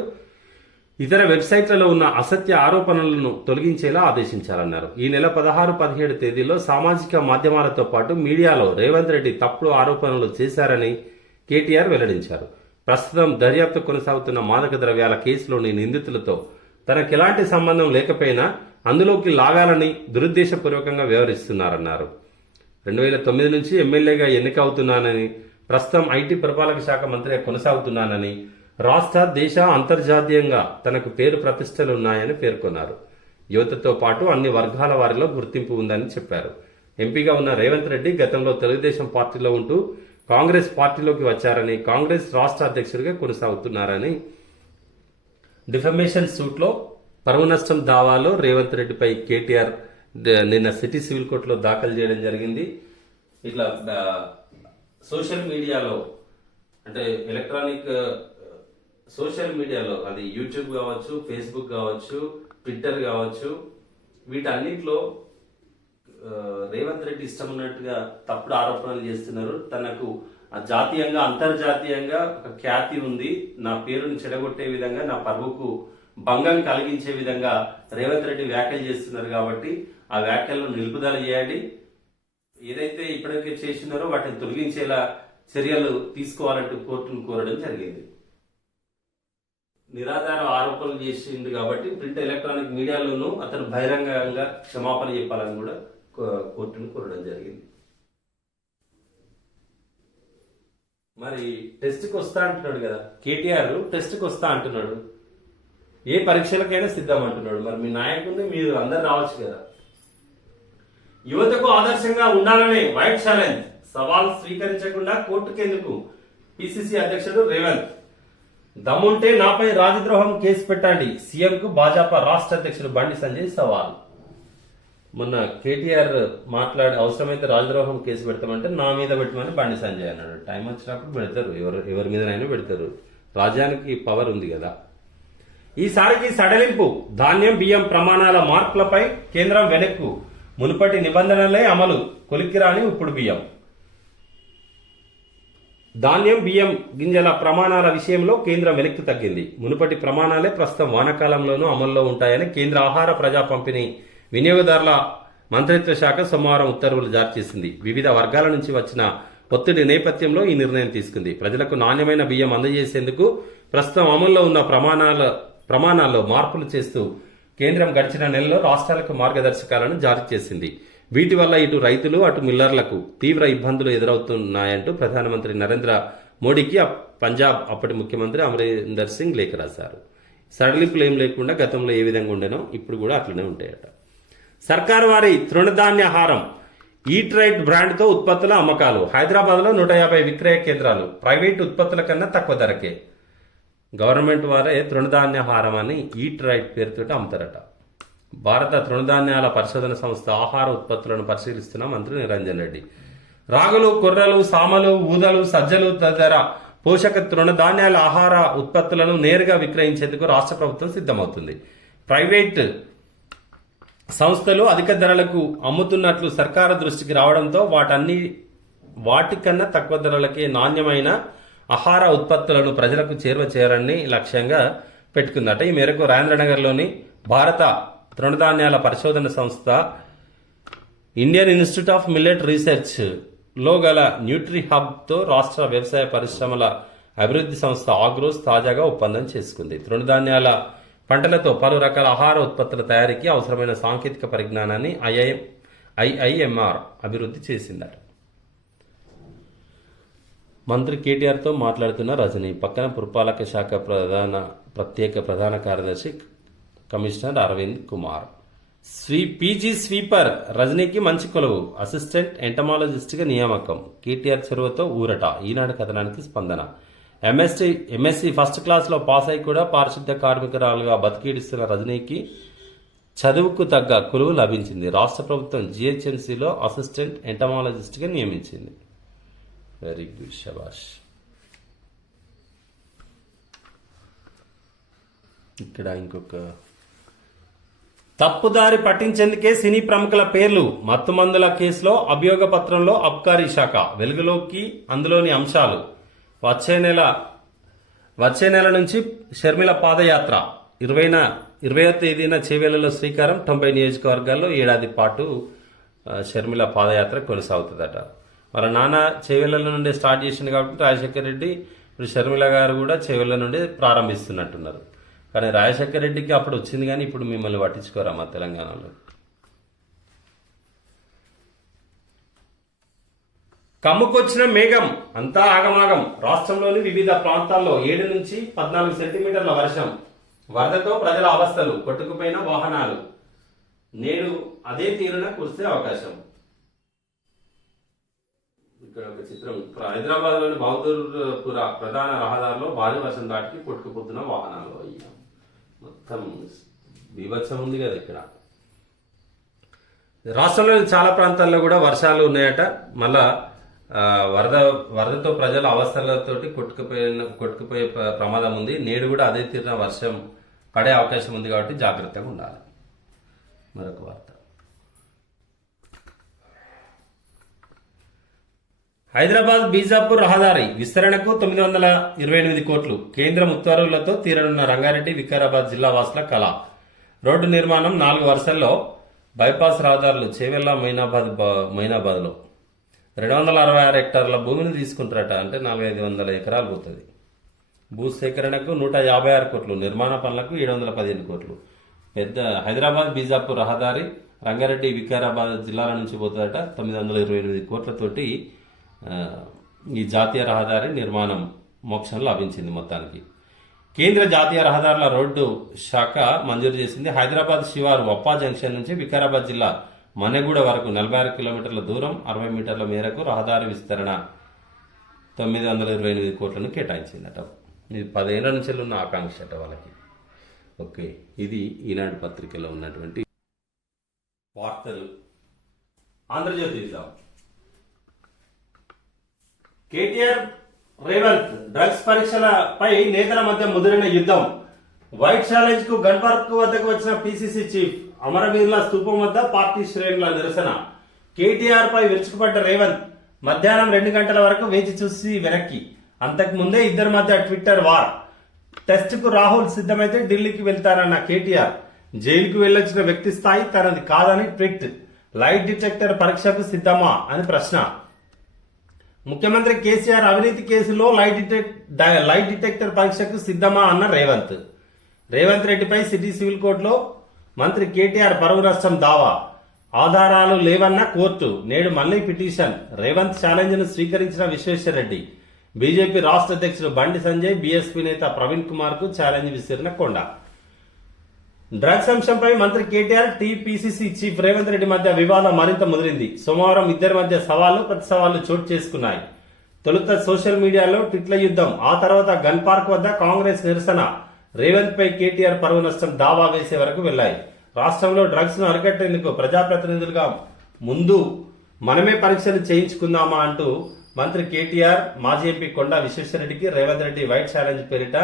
ఇతర వెబ్సైట్లలో ఉన్న అసత్య ఆరోపణలను తొలగించేలా ఆదేశించాలన్నారు. ఈ నెల 16, 17 తేదీల్లో సామాజిక మాధ్యమాలతో పాటు మీడియాలో రేవంత్ రెడ్డి తప్పుడు ఆరోపణలు చేశారని కేటీఆర్ వెల్లడించారు. ప్రస్తుతం దర్యాప్తు కొనసాగుతున్న మాదక ద్రవ్యాల కేసులోని నిందితులతో తనకెలాంటి సంబంధం లేకపోయినా అందులోకి లాగాలని దురుద్దేశపూర్వకంగా వ్యవహరిస్తున్నారన్నారు. 2009 నుంచి ఎమ్మెల్యేగా ఎన్నికవుతున్నానని, ప్రస్తుతం ఐటీ పురపాలక శాఖ మంత్రిగా కొనసాగుతున్నానని, రాష్ట్ర, దేశ, అంతర్జాతీయంగా తనకు పేరు ప్రతిష్టలున్నాయని పేర్కొన్నారు. యువతతో పాటు అన్ని వర్గాల వారిలో గుర్తింపు ఉందని చెప్పారు. ఎంపీగా ఉన్న రేవంత్ రెడ్డి గతంలో తెలుగుదేశం పార్టీలో ఉంటూ కాంగ్రెస్ పార్టీలోకి వచ్చారని, కాంగ్రెస్ రాష్ట్ర అధ్యక్షుడిగా కొనసాగుతున్నారని డిఫమేషన్ సూట్లో పరువు నష్టం దావాలో రేవంత్ రెడ్డిపై కేటీఆర్ నిన్న సిటీ సివిల్ కోర్టులో దాఖలు చేయడం జరిగింది. ఇట్లా సోషల్ మీడియాలో, అంటే ఎలక్ట్రానిక్ సోషల్ మీడియాలో, అది యూట్యూబ్ కావచ్చు, ఫేస్బుక్ కావచ్చు, ట్విట్టర్ కావచ్చు, వీటన్నిటిలో రేవంత్ రెడ్డి ఇష్టం ఉన్నట్టుగా తప్పుడు ఆరోపణలు చేస్తున్నారు. తనకు జాతీయంగా, అంతర్జాతీయంగా ఒక ఖ్యాతి ఉంది, నా పేరుని చెడగొట్టే విధంగా, నా పరువుకు భంగం కలిగించే విధంగా రేవంత్ రెడ్డి వ్యాఖ్యలు చేస్తున్నారు. కాబట్టి ఆ వ్యాఖ్యలను నిలుపుదల చేయాలి. ఏదైతే ఇప్పటికే చేసినారో వాటిని తొలగించేలా చర్యలు తీసుకోవాలంటూ కోర్టును కోరడం జరిగింది. నిరాధార ఆరోపణలు చేసింది కాబట్టి ప్రింట్, ఎలక్ట్రానిక్ మీడియాలోనూ అతను బహిరంగంగా క్షమాపణ చెప్పాలని కూడా కోర్టును కోరడం జరిగింది. మరి టెస్ట్కి వస్తా అంటున్నాడు కదా కేటీఆర్, టెస్ట్కి వస్తా అంటున్నాడు, ఏ పరీక్షలకైనా సిద్ధం అంటున్నాడు. మరి మీ నాయకుడిని మీరు అందరు రావచ్చు కదా. యువతకు ఆదర్శంగా ఉండాలనే వైట్ ఛాలెంజ్ సవాల్ స్వీకరించకుండా కోర్టుకెందుకు పిసిసి అధ్యక్షుడు రేవంత్. దమ్ముంటే నాపై రాజద్రోహం కేసు పెట్టండి, సీఎంకు భాజపా రాష్ట్ర అధ్యక్షుడు బండి సంజయ్ సవాల్. మొన్న కేటీఆర్ మాట్లాడి అవసరమైతే రాజద్రోహం కేసు పెడతామంటే నా మీద పెట్టమని బండి సంజయ్ అన్నాడు. టైం వచ్చినప్పుడు పెడతారు, ఎవరి మీదనైనా పెడతారు. రాజ్యానికి పవర్ ఉంది కదా. ఈసారికి సడలింపు, ధాన్యం, బియ్యం ప్రమాణాల మార్పులపై కేంద్రం వెనక్కు, మునుపటి నిబంధనలే అమలు, కొలిక్కిరాని ఇప్పుడు బియ్యం. ధాన్యం, బియ్యం గింజల ప్రమాణాల విషయంలో కేంద్రం వెనక్కి తగ్గింది. మునుపటి ప్రమాణాలే ప్రస్తుతం వానాకాలంలోనూ అమల్లో ఉంటాయని కేంద్ర ఆహార, ప్రజా పంపిణీ, వినియోగదారుల మంత్రిత్వ శాఖ సోమవారం ఉత్తర్వులు జారీ చేసింది. వివిధ వర్గాల నుంచి వచ్చిన ఒత్తిడి నేపథ్యంలో ఈ నిర్ణయం తీసుకుంది. ప్రజలకు నాణ్యమైన బియ్యం అందజేసేందుకు ప్రస్తుతం అమల్లో ఉన్న ప్రమాణాల్లో మార్పులు చేస్తూ కేంద్రం గడిచిన నెలలో రాష్ట్రాలకు మార్గదర్శకాలను జారీ చేసింది. వీటి వల్ల ఇటు రైతులు అటు మిల్లర్లకు తీవ్ర ఇబ్బందులు ఎదురవుతున్నాయంటూ ప్రధానమంత్రి నరేంద్ర మోడీకి పంజాబ్ అప్పటి ముఖ్యమంత్రి అమరీందర్ సింగ్ లేఖ రాశారు. సడలింపులు ఏం లేకుండా గతంలో ఏ విధంగా ఉండేనో ఇప్పుడు కూడా అట్లనే ఉంటాయట. సర్కారు వారి తృణధాన్యాహారం ఈట్ రైట్ బ్రాండ్తో ఉత్పత్తుల అమ్మకాలు. హైదరాబాద్లో 150 విక్రయ కేంద్రాలు. ప్రైవేటు ఉత్పత్తుల కన్నా తక్కువ ధరకే. గవర్నమెంట్ వారే తృణధాన్యాహారం అని ఈట్ రైట్ పేరుతో అమ్ముతారట. భారత తృణధాన్యాల పరిశోధన సంస్థ ఆహార ఉత్పత్తులను పరిశీలిస్తున్న మంత్రి నిరంజన్ రెడ్డి. రాగులు, కొర్రలు, సామలు, ఊదలు, సజ్జలు తదితర పోషక తృణధాన్యాల ఆహార ఉత్పత్తులను నేరుగా విక్రయించేందుకు రాష్ట్ర ప్రభుత్వం సిద్ధమవుతుంది. ప్రైవేట్ సంస్థలు అధిక ధరలకు అమ్ముతున్నట్లు సర్కారు దృష్టికి రావడంతో వాటికన్నా తక్కువ ధరలకే నాణ్యమైన ఆహార ఉత్పత్తులను ప్రజలకు చేరువ చేయాలని లక్ష్యంగా పెట్టుకుందట. ఈ మేరకు రాజేంద్రనగర్లోని భారత తృణధాన్యాల పరిశోధన సంస్థ Indian institute of millet research లో గల న్యూట్రీ హబ్ తో రాష్ట్ర వ్యవసాయ పరిశ్రమల అభివృద్ధి సంస్థ ఆగ్రోస్ తాజాగా ఒప్పందం చేసుకుంది. తృణధాన్యాల పంటలతో పలు రకాల ఆహార ఉత్పత్తుల తయారీకి అవసరమైన సాంకేతిక పరిజ్ఞానాన్ని ఐఐఎంఆర్ అభివృద్ధి చేసిందట. మంత్రి కేటీఆర్తో మాట్లాడుతున్న రజనీ. పక్కన పురపాలక శాఖ ప్రత్యేక ప్రధాన కార్యదర్శి commissioner Arvind Kumar. PG sweeper రజనీకి మంచి కొలువు. అసిస్టెంట్ ఎంటమాలజిస్ట్గా నియామకం. కేటీఆర్ చొరవతో ఊరట. ఈనాడు కథనానికి స్పందన. ఎంఎస్సీ ఫస్ట్ క్లాస్లో పాస్ అయి కూడా పారిశుద్ధ్య కార్మికురాలుగా బతికిడిస్తున్న రజనీకి చదువుకు తగ్గ కొలువు లభించింది. రాష్ట్ర ప్రభుత్వం జీహెచ్ఎంసీలో అసిస్టెంట్ ఎంటమాలజిస్ట్గా నియమించింది. వెరీ గుడ్, శబాష్. ఇక్కడ ఇంకొక తప్పుదారి పట్టించేందుకే సినీ ప్రముఖుల పేర్లు. మత్తుమందుల కేసులో అభియోగ పత్రంలో అబ్కారీ శాఖ వెలుగులోకి. అందులోని అంశాలు. వచ్చే నెల నుంచి షర్మిల పాదయాత్ర 20వ తేదీన చేవెళ్లలో శ్రీకారం. 90 నియోజకవర్గాల్లో ఏడాది పాటు షర్మిల పాదయాత్ర కొనసాగుతుందట. వాళ్ళ నాన్న చేవెళ్ల నుండి స్టార్ట్ చేసింది కాబట్టి రాజశేఖర రెడ్డి ఇప్పుడు షర్మిల గారు కూడా చేవెళ్ల నుండి ప్రారంభిస్తున్నట్టున్నారు. కానీ రాజశేఖర రెడ్డికి అప్పుడు వచ్చింది, కానీ ఇప్పుడు మిమ్మల్ని పట్టించుకోరా మా తెలంగాణలో. కమ్ముకొచ్చిన మేఘం అంతా ఆగమాగం. రాష్ట్రంలోని వివిధ ప్రాంతాల్లో 7 నుంచి 14 సెంటీమీటర్ల వర్షం. వరదతో ప్రజల అవస్థలు. కొట్టుకుపోయిన వాహనాలు. నేడు అదే తీరున కురిసే అవకాశం. ఇక్కడ ఒక చిత్రం. హైదరాబాద్ లోని బహదూర్పుర ప్రధాన రహదారిలో భారీ వర్షం దాటికి కొట్టుకుపోతున్న వాహనాలు. మొత్తం బీభత్సం ఉంది కదా ఇక్కడ. రాష్ట్రంలోని చాలా ప్రాంతాల్లో కూడా వర్షాలు ఉన్నాయట. మళ్ళా వరదతో ప్రజల అవస్థలతోటి కొట్టుకుపోయే ప్రమాదం ఉంది. నేడు కూడా అదే తీరున వర్షం పడే అవకాశం ఉంది కాబట్టి జాగ్రత్తగా ఉండాలి. మరొక వార్త. హైదరాబాద్ బీజాపూర్ రహదారి విస్తరణకు 928 కోట్లు. కేంద్రం ఉత్తర్వులతో తీరనున్న రంగారెడ్డి వికారాబాద్ జిల్లా వాసుల కళ. రోడ్డు నిర్మాణం 4 వరుసల్లో. బైపాస్ రహదారులు చేవెళ్ల మైనాబాద్లో 266 హెక్టార్ల భూమిని తీసుకుంటారట. అంటే 400-500 ఎకరాలు పోతుంది. భూసేకరణకు 156 కోట్లు. నిర్మాణ పనులకు 715 కోట్లు. పెద్ద హైదరాబాద్ బీజాపూర్ రహదారి రంగారెడ్డి వికారాబాద్ జిల్లాల నుంచి పోతుందట. 928 కోట్లతోటి ఈ జాతీయ రహదారి నిర్మాణం మోక్షం లభించింది. మొత్తానికి కేంద్ర జాతీయ రహదారుల రోడ్డు శాఖ మంజూరు చేసింది. హైదరాబాద్ శివారు వప్పా జంక్షన్ నుంచి వికారాబాద్ జిల్లా మన్నెగూడ వరకు 46 కిలోమీటర్ల దూరం 60 మీటర్ల మేరకు రహదారి విస్తరణ 928 కోట్లను కేటాయించిందట. ఇది 10 ఏళ్ల నుంచి ఉన్న ఆకాంక్ష అట వాళ్ళకి. ఓకే, ఇది ఈనాడు పత్రికలో ఉన్నటువంటి వార్తలు. ఆంధ్రజ్యోతి కేటీఆర్ రేవంత్ డ్రగ్స్ పరీక్షలపై నేతల మధ్య ముదిరిన యుద్ధం. వైట్ ఛాలెంజ్ కు గన్ పార్క్ వద్దకు వచ్చిన పిసిసి చీఫ్. అమరవీరుల స్తూపం వద్ద పార్టీ శ్రేణుల నిరసన. కేటీఆర్ పై విరుచుకుపడ్డ రేవంత్ మధ్యాహ్నం 2 గంటల వరకు వేచి చూసి వెనక్కి. అంతకు ముందే ఇద్దరి మధ్య ట్విట్టర్ వార్. టెస్ట్ కు రాహుల్ సిద్ధమైతే ఢిల్లీకి వెళ్తారన్న కేటీఆర్. జైలుకు వెళ్లొచ్చిన వ్యక్తి స్థాయి తనది కాదని ట్వీట్. లైట్ డిటెక్టర్ పరీక్షకు సిద్ధమా అని ప్రశ్న. ముఖ్యమంత్రి కేసీఆర్ అవినీతి కేసులో లైట్ డిటెక్టర్ పరీక్షకు సిద్ధమా అన్న రేవంత్ రెడ్డిపై సిటీ సివిల్ కోర్టులో మంత్రి కేటీఆర్ పరువు నష్టం దావా. ఆధారాలు లేవన్న కోర్టు. నేడు మళ్లీ పిటిషన్. రేవంత్ ఛాలెంజ్ ను స్వీకరించిన విశ్వేశ్వరరెడ్డి. బీజేపీ రాష్ట్ర అధ్యక్షుడు బండి సంజయ్, బీఎస్పీ నేత ప్రవీణ్ కుమార్ కు ఛాలెంజ్ విసిరిన కొండ. డ్రగ్స్ అంశంపై మంత్రి కేటీఆర్, టీపీసీసీ చీఫ్ రేవంత్ రెడ్డి మధ్య వివాదం మరింత ముదిరింది. సోమవారం ఇద్దరి మధ్య సవాళ్లు ప్రతి సవాళ్లు చోటు చేసుకున్నాయి. తొలుత సోషల్ మీడియాలో ట్విట్ల యుద్ధం, ఆ తర్వాత గన్ పార్క్ వద్ద కాంగ్రెస్ నిరసన, రేవంత్ పై కేటీఆర్ పరువు నష్టం దావా వేసే వరకు వెళ్లాయి. రాష్ట్రంలో డ్రగ్స్ ను అరికట్టేందుకు ప్రజాప్రతినిధులుగా ముందు మనమే పరీక్షలు చేయించుకుందామా అంటూ మంత్రి కేటీఆర్, మాజీ ఎంపీ కొండా విశ్వేశ్వరరెడ్డికి రేవంత్ రెడ్డి వైట్ ఛాలెంజ్ పేరిట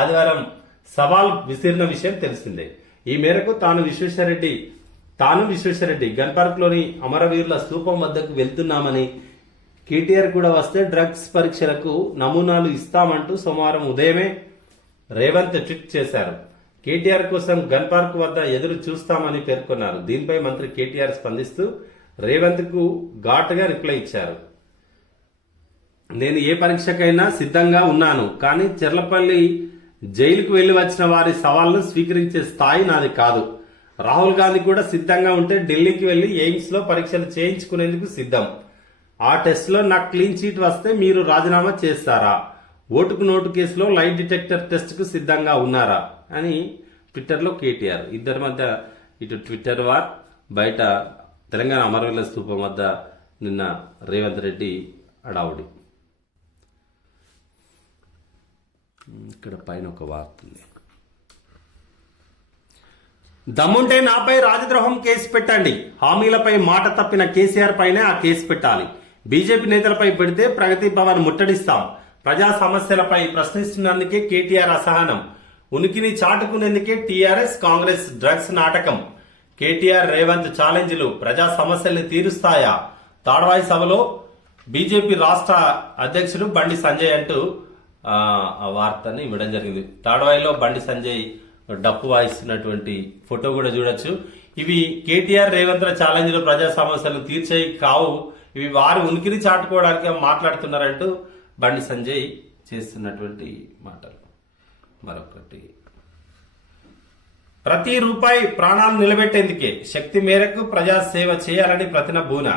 ఆదివారం సవాల్ విసిరిన విషయం తెలిసిందే. ఈ మేరకు తాను విశ్వేశ్వరరెడ్డి గన్ పార్క్ లోని అమరవీరుల స్తూపం వద్దకు వెళ్తున్నామని, కేటీఆర్ కూడా వస్తే డ్రగ్స్ పరీక్షలకు నమూనాలు ఇస్తామంటూ సోమవారం ఉదయమే రేవంత్ ట్వీట్ చేశారు. కేటీఆర్ కోసం గన్ పార్క్ వద్ద ఎదురు చూస్తామని పేర్కొన్నారు. దీనిపై మంత్రి కేటీఆర్ స్పందిస్తూ రేవంత్ కు ఘాటుగా రిప్లై ఇచ్చారు. నేను ఏ పరీక్షకైనా సిద్ధంగా ఉన్నాను, కానీ చెర్లపల్లి జైలుకు వెళ్లి వచ్చిన వారి సవాళ్లను స్వీకరించే స్థాయి నాది కాదు. రాహుల్ గాంధీ కూడా సిద్ధంగా ఉంటే ఢిల్లీకి వెళ్లి ఎయిమ్స్ లో పరీక్షలు చేయించుకునేందుకు సిద్ధం. ఆ టెస్ట్ లో నాకు క్లీన్ చీట్ వస్తే మీరు రాజీనామా చేస్తారా? ఓటుకు నోటు కేసులో లైట్ డిటెక్టర్ టెస్ట్ కు సిద్ధంగా ఉన్నారా అని ట్విట్టర్ లో కేటీఆర్. ఇద్దరి మధ్య ఇటు ట్విట్టర్ వార్, బయట తెలంగాణ అమరవీరుల స్తూపం వద్ద నిన్న రేవంత్ రెడ్డి అడావుడి. ఇక్కడ పైన ఒక వార్త ఉంది. దమ్ముంటే నాపై రాజద్రోహం కేసు పెట్టండి. హామీలపై మాట తప్పిన కేసీఆర్ పైనే ఆ కేసు పెట్టాలి. బీజేపీ నేతలపై పెడితే ప్రగతి భవన్ ముట్టడిస్తాం. ప్రజా సమస్యలపై ప్రశ్నిస్తున్నందుకే కేటీఆర్ అసహనం. ఉనికిని చాటుకునేందుకే టీఆర్ఎస్ కాంగ్రెస్ డ్రగ్స్ నాటకం. కేటీఆర్ రేవంత్ ఛాలెంజ్లు ప్రజా సమస్యల్ని తీరుస్తాయా? తాడ్వాయి సభలో బీజేపీ రాష్ట్ర అధ్యక్షుడు బండి సంజయ్ అంటూ ఆ వార్తని ఇవ్వడం జరిగింది. తాడ్వాయిలో బండి సంజయ్ డప్పు వాయిస్తున్నటువంటి ఫోటో కూడా చూడొచ్చు. ఇవి కేటీఆర్ రేవంత్ ఛాలెంజ్లు ప్రజా సమస్యలను తీర్చేవి కావు, ఇవి వారి ఉనికిని చాటుకోవడానికి మాట్లాడుతున్నారంటూ బండి సంజయ్ చేస్తున్నటువంటి మాటలు. మరొకటి, ప్రతి రూపాయి ప్రాణాలు నిలబెట్టేందుకే, శక్తి మేరకు ప్రజా సేవ చేయాలని ప్రతినబూన.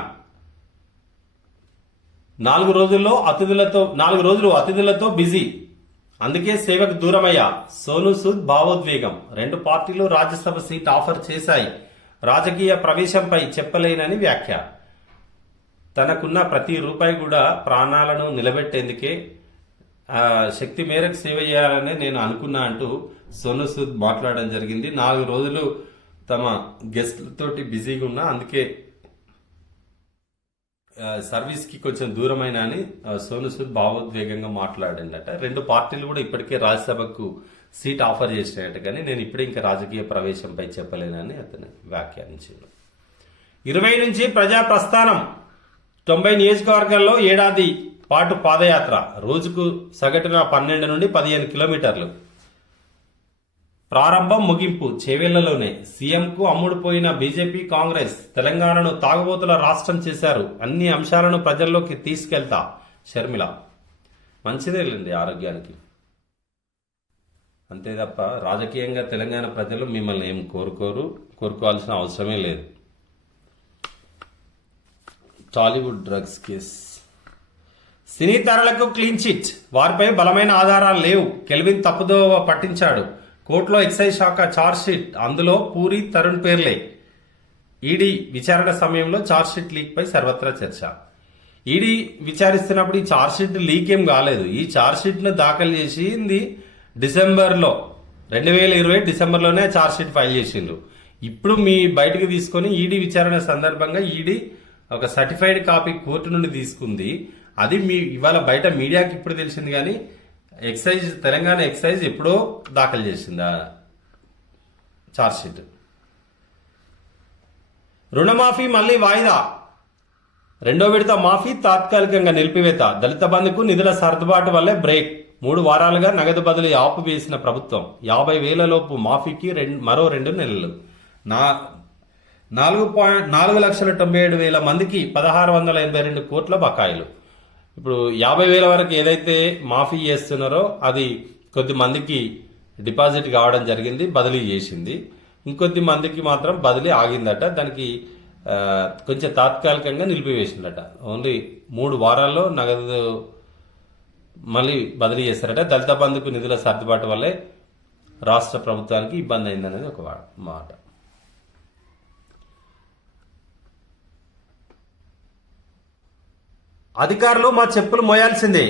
4 రోజులు అతిథులతో బిజీ, అందుకే సేవకు దూరమయ్యా. సోను సూద్ భావోద్వేగం. 2 పార్టీలు రాజ్యసభ సీట్ ఆఫర్ చేశాయి. రాజకీయ ప్రవేశంపై చెప్పలేనని వ్యాఖ్య. తనకున్న ప్రతి రూపాయి కూడా ప్రాణాలను నిలబెట్టేందుకే, శక్తి మేరకు సేవ చేయాలని నేను అనుకున్నా అంటూ సోను సూద్ మాట్లాడడం జరిగింది. 4 రోజులు తమ గెస్ట్లతోటి బిజీగా ఉన్నా, అందుకే సర్వీస్ కి కొంచెం దూరమైన అని సోను సూద్ భావోద్వేగంగా మాట్లాడిందట. 2 పార్టీలు కూడా ఇప్పటికే రాజ్యసభకు సీట్ ఆఫర్ చేసినాయట, కానీ నేను ఇప్పుడే ఇంకా రాజకీయ ప్రవేశంపై చెప్పలేనని అతను వ్యాఖ్యానించాడు. 20 నుంచి ప్రజా ప్రస్థానం. 90 నియోజకవర్గాల్లో ఏడాది పాటు పాదయాత్ర. రోజుకు సగటున 12 నుండి 15 కిలోమీటర్లు. ప్రారంభం ముగింపు చేవేళ్లలోనే. సీఎంకు అమ్ముడుపోయిన బీజేపీ కాంగ్రెస్ తెలంగాణను తాగుబోతుల రాష్ట్రం చేశారు. అన్ని అంశాలను ప్రజల్లోకి తీసుకెళ్తా షర్మిల. మంచిదేలేండి ఆరోగ్యానికి, అంతే తప్ప రాజకీయంగా తెలంగాణ ప్రజలు మిమ్మల్ని ఏం కోరుకోవాల్సిన అవసరమే లేదు. Tollywood drugs case. సినీ తారలకు క్లీన్ చిట్, వారిపై బలమైన ఆధారాలు లేవు. కెల్విన్ తప్పుదోవ పట్టించాడు. కోర్టులో ఎక్సైజ్ శాఖ ఛార్జ్షీట్, అందులో పూరి, తరుణ్ పేర్లే. ఈడీ విచారణ సమయంలో ఛార్జ్షీట్ లీక్ పై సర్వత్రా చర్చ. ఈడీ విచారిస్తున్నప్పుడు ఈ ఛార్జ్షీట్ లీక్ ఏం కాలేదు. ఈ ఛార్జ్షీట్ ను దాఖలు చేసింది డిసెంబర్లో, 2020 డిసెంబర్లోనే ఛార్జ్షీట్ ఫైల్ చేసిండ్రు. ఇప్పుడు మీ బయటకు తీసుకొని ఈడీ విచారణ సందర్భంగా ఈడీ ఒక సర్టిఫైడ్ కాపీ కోర్టు నుండి తీసుకుంది. అది మీ ఇవాళ బయట మీడియాకి ఇప్పుడు తెలిసింది, కానీ తెలంగాణ ఎక్సైజ్ ఎప్పుడో దాఖలు చేసింది ఛార్జ్షీట్. రుణమాఫీ మళ్లీ వాయిదా. 2వ విడత మాఫీ తాత్కాలికంగా నిలిపివేత. దళిత బంధుకు నిధుల సర్దుబాటు వల్లే బ్రేక్. 3 వారాలుగా నగదు బదిలీ ఆపివేసిన ప్రభుత్వం. 50,000 లోపు మాఫీకి మరో 2 నెలలు. 4,97,000 మందికి 1,682 కోట్ల బకాయిలు. ఇప్పుడు 50,000 వరకు ఏదైతే మాఫీ చేస్తున్నారో అది కొద్ది మందికి డిపాజిట్ కావడం జరిగింది, బదిలీ చేసింది. ఇంకొద్ది మందికి మాత్రం బదిలీ ఆగిందట. దానికి కొంచెం తాత్కాలికంగా నిలిపివేసిందట. ఓన్లీ 3 వారాల్లో నగదు మళ్ళీ బదిలీ చేస్తారట. దళిత బంధుకు నిధుల సర్దుబాటు వల్లే రాష్ట్ర ప్రభుత్వానికి ఇబ్బంది అయిందనేది ఒక మాట. అధికారులు మా చెప్పులు మోయాల్సిందే,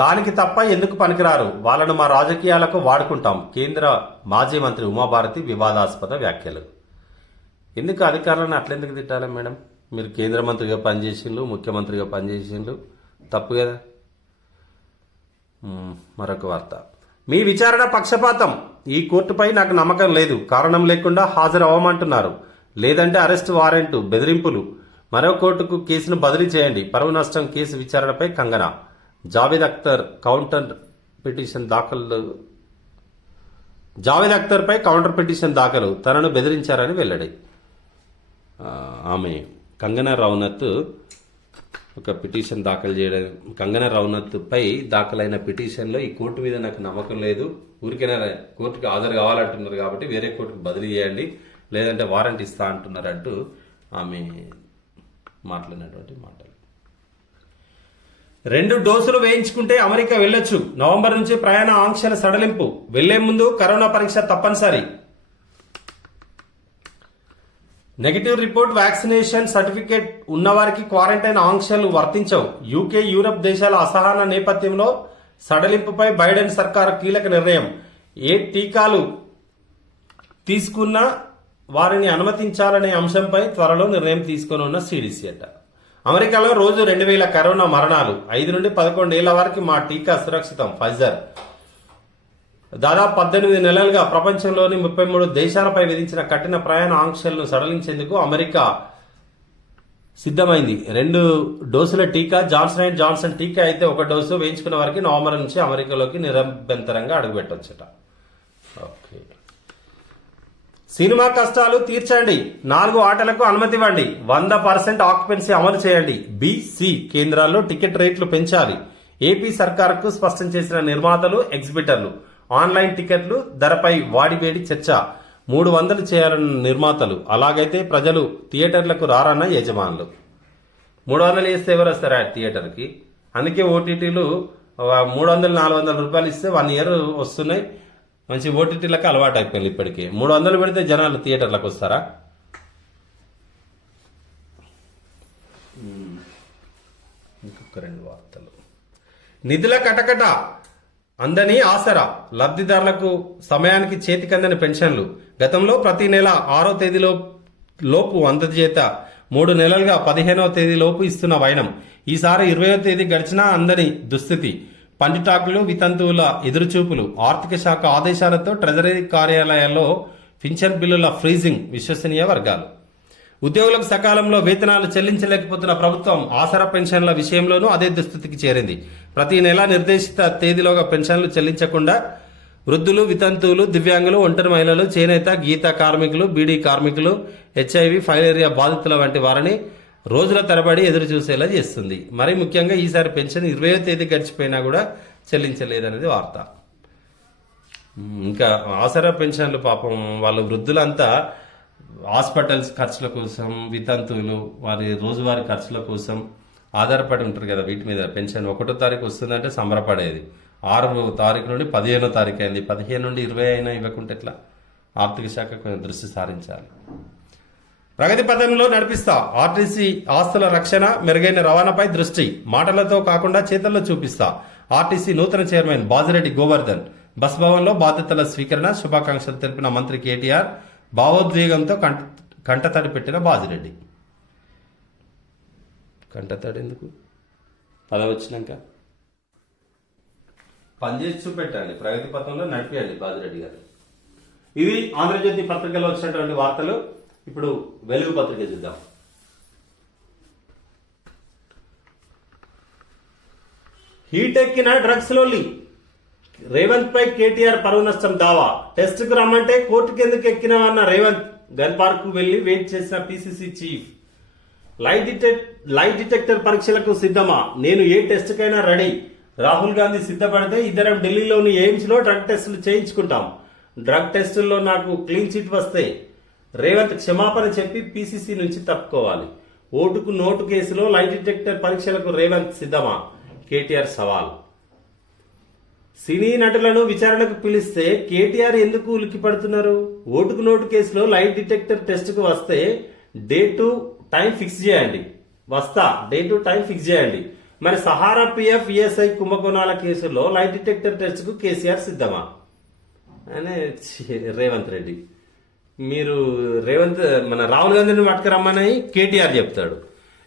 దానికి తప్ప ఎందుకు పనికిరారు, వాళ్ళను మా రాజకీయాలకు వాడుకుంటాం. కేంద్ర మాజీ మంత్రి ఉమాభారతి వివాదాస్పద వ్యాఖ్యలు. ఎందుకు అధికారులను అట్లెందుకు తిట్టాలి మేడం? మీరు కేంద్ర మంత్రిగా పనిచేసిండ్రు, ముఖ్యమంత్రిగా పనిచేసిండ్రు, తప్పు కదా. మరొక వార్త. మీ విచారణ పక్షపాతం, ఈ కోర్టుపై నాకు నమ్మకం లేదు, కారణం లేకుండా హాజరు అవ్వమంటున్నారు, లేదంటే అరెస్ట్ వారెంట్, బెదిరింపులు, మరో కోర్టుకు కేసును బదిలీ చేయండి. పరువు నష్టం కేసు విచారణపై కంగనా. జావేద్ అఖ్తర్పై కౌంటర్ పిటిషన్ దాఖలు, తనను బెదిరించారని వెల్లడి. ఆమె కంగనా రనౌత్ ఒక పిటిషన్ దాఖలు చేయడం, కంగనా రనౌత్ పై దాఖలైన పిటిషన్లో ఈ కోర్టు మీద నాకు నమ్మకం లేదు, ఊరికైనా కోర్టుకు హాజరు కావాలంటున్నారు కాబట్టి వేరే కోర్టుకు బదిలీ చేయండి, లేదంటే వారెంట్ ఇస్తా అంటున్నారంటూ ఆమె మాట్లాడినటువంటి మాటలు. 2 డోసులు వేయించుకుంటే అమెరికా వెళ్లొచ్చు, నవంబర్ నుంచి ప్రయాణ ఆంక్షల సడలింపు, వెళ్లే ముందు కరోనా పరీక్ష తప్పనిసరి. నెగిటివ్ రిపోర్ట్ వ్యాక్సినేషన్ సర్టిఫికేట్ ఉన్నవారికి క్వారంటైన్ ఆంక్షలు వర్తించవు. యూకే, యూరప్ దేశాల అసహన నేపథ్యంలో సడలింపుపై బైడెన్ సర్కారు కీలక నిర్ణయం. ఏ టీకాలు తీసుకున్నా వారిని అనుమతించాలనే అంశంపై త్వరలో నిర్ణయం తీసుకోనున్న సిడిసి అట. అమెరికాలో రోజు 2,000 కరోనా మరణాలు, 5 నుండి 11 ఏళ్ల వారికి మా టీకా సురక్షితం. ఫైజర్ దాదాపు 18 నెలలుగా ప్రపంచంలోని 33 దేశాలపై విధించిన కఠిన ప్రయాణ ఆంక్షలను సడలించేందుకు అమెరికా సిద్ధమైంది. 2 డోసుల టీకా జాన్సన్ అండ్ జాన్సన్ టీకా అయితే 1 డోసు వేయించుకున్న వారికి నవంబర్ నుంచి అమెరికాలోకి నిరభ్యంతరంగా అడుగుపెట్టొచ్చట. ఓకే. సినిమా కష్టాలు తీర్చండి, 4 ఆటలకు అనుమతి ఇవ్వండి, 100% ఆక్యుపెన్సీ అమలు చేయండి, బీసీ కేంద్రాల్లో టికెట్ రేట్లు పెంచాలి. ఏపీ సర్కార్కు స్పష్టం చేసిన నిర్మాతలు, ఎగ్జిబిటర్లు. ఆన్లైన్ టికెట్లు ధరపై వాడివేడి చర్చ, 300 చేయాలన్న నిర్మాతలు. అలాగైతే ప్రజలు థియేటర్లకు రారన్న యజమానులు. 300 చేస్తే ఎవరు వస్తారా థియేటర్కి? అందుకే ఓటీటీలు 300-400 రూపాయలు ఇస్తే 1 ఇయర్ వస్తున్నాయి. మంచి ఓటీటీలకు అలవాటు అయిపోయింది. ఇప్పటికే 300 పెడితే జనాలు థియేటర్లకు వస్తారా? ఇంకొక 2 వార్తలు. నిధుల కటకట అందని ఆసరా, లబ్ధిదారులకు సమయానికి చేతికందని పెన్షన్లు. గతంలో ప్రతి నెల 6వ తేదీలోపు అందజేత, 3 నెలలుగా 15వ తేదీలోపు ఇస్తున్న వైనం. ఈసారి 20వ తేదీ గడిచినా అందని దుస్థితి. పండిటాకులు, వితంతువుల ఎదురుచూపులు. ఆర్థిక శాఖ ఆదేశాలతో ట్రెజరీ కార్యాలయాల్లో పింఛన్ బిల్లుల ఫ్రీజింగ్. విశ్వసనీయ వర్గాలు. ఉద్యోగులకు సకాలంలో వేతనాలు చెల్లించలేకపోతున్న ప్రభుత్వం ఆసరా పెన్షన్ల విషయంలోనూ అదే దుస్థితికి చేరింది. ప్రతి నెల నిర్దేశిత తేదీలోగా పెన్షన్లు చెల్లించకుండా వృద్ధులు, వితంతువులు, దివ్యాంగులు, ఒంటరి మహిళలు, చేనేత, గీత కార్మికులు, బీడీ కార్మికులు, హెచ్ఐవి, ఫైలేరియా బాధితుల వంటి వారిని రోజుల తరబడి ఎదురు చూసేలా చేస్తుంది. మరీ ముఖ్యంగా ఈసారి పెన్షన్ 20వ తేదీ గడిచిపోయినా కూడా చెల్లించలేదనేది వార్త. ఇంకా ఆసరా పెన్షన్లు పాపం వాళ్ళు వృద్ధులంతా హాస్పిటల్స్ ఖర్చుల కోసం, వితంతువులు వారి రోజువారీ ఖర్చుల కోసం ఆధారపడి ఉంటారు కదా. వీటి మీద పెన్షన్ 1వ తారీఖు వస్తుందంటే సంబరపడేది. 6వ తారీఖు నుండి 15వ తారీఖు అయింది. 15 నుండి 20 అయినా ఇవ్వకుంటే ఎట్లా? ఆర్థిక శాఖ కొంచెం దృష్టి సారించాలి. ప్రగతి పథంలో నడిపిస్తా, ఆర్టీసీ ఆస్తుల రక్షణ, మెరుగైన రవాణాపై దృష్టి, మాటలతో కాకుండా చేతల్లో చూపిస్తా. ఆర్టీసీ నూతన చైర్మన్ బాజిరెడ్డి గోవర్ధన్ బస్ భవన్లో బాధ్యతల స్వీకరణ. శుభాకాంక్షలు తెలిపిన మంత్రి కేటీఆర్. భావోద్వేగంతో కంటతడి పెట్టిన బాజిరెడ్డి. కంటతడి ఎందుకు? పదవి వచ్చినాక పనిచేసి చూపెట్టాలి, ప్రగతి పథంలో నడిపేయాలి బాజిరెడ్డి గారు. ఇవి ఆంధ్రజ్యోతి పత్రికలో వచ్చినటువంటి వార్తలు. ఇప్పుడు వెలుగు పత్రిక చూద్దాం. హీట్ ఎక్కిన డ్రగ్స్ లోలి, రేవంత్ పై కేటీఆర్ పరువు నష్టం దావా. టెస్ట్ కు రమ్మంటే కోర్టుకు ఎందుకు ఎక్కినామన్న రేవంత్. గన్ పార్క్ కు వెళ్లి వెయిట్ చేసిన పిసిసి చీఫ్. లైట్ డిటెక్టర్ పరీక్షలకు సిద్ధమా? నేను ఏ టెస్ట్ కైనా రెడీ. రాహుల్ గాంధీ సిద్ధపడితే ఇద్దరం ఢిల్లీలోని ఎయిమ్స్ లో డ్రగ్ టెస్టులు చేయించుకుంటాం. డ్రగ్ టెస్టుల్లో నాకు క్లీన్ చిట్ వస్తే రేవంత్ క్షమాపణ చెప్పి పిసిసి నుంచి తప్పుకోవాలి. ఓటుకు నోటు కేసులో లైట్ డిటెక్టర్ పరీక్షలకు రేవంత్ సిద్ధమా? కేటీఆర్ సవాల్. సినీ నటులను విచారణకు పిలిస్తే కేటీఆర్ ఎందుకు ఉలికి పడుతున్నారు? ఓటుకు నోటు కేసులో లైట్ డిటెక్టర్ టెస్ట్ కు వస్తే డేటు టైం ఫిక్స్ చేయండి. డేటు టైం ఫిక్స్ చేయండి. మరి సహారా పిఎఫ్ ఈఎస్ఐ కుంభకోణాల కేసులో లైట్ డిటెక్టర్ టెస్ట్ కు కేసీఆర్ సిద్ధమా అనే రేవంత్ రెడ్డి. మీరు మన రాహుల్ గాంధీని పట్టుకురమ్మని కేటీఆర్ చెప్తాడు.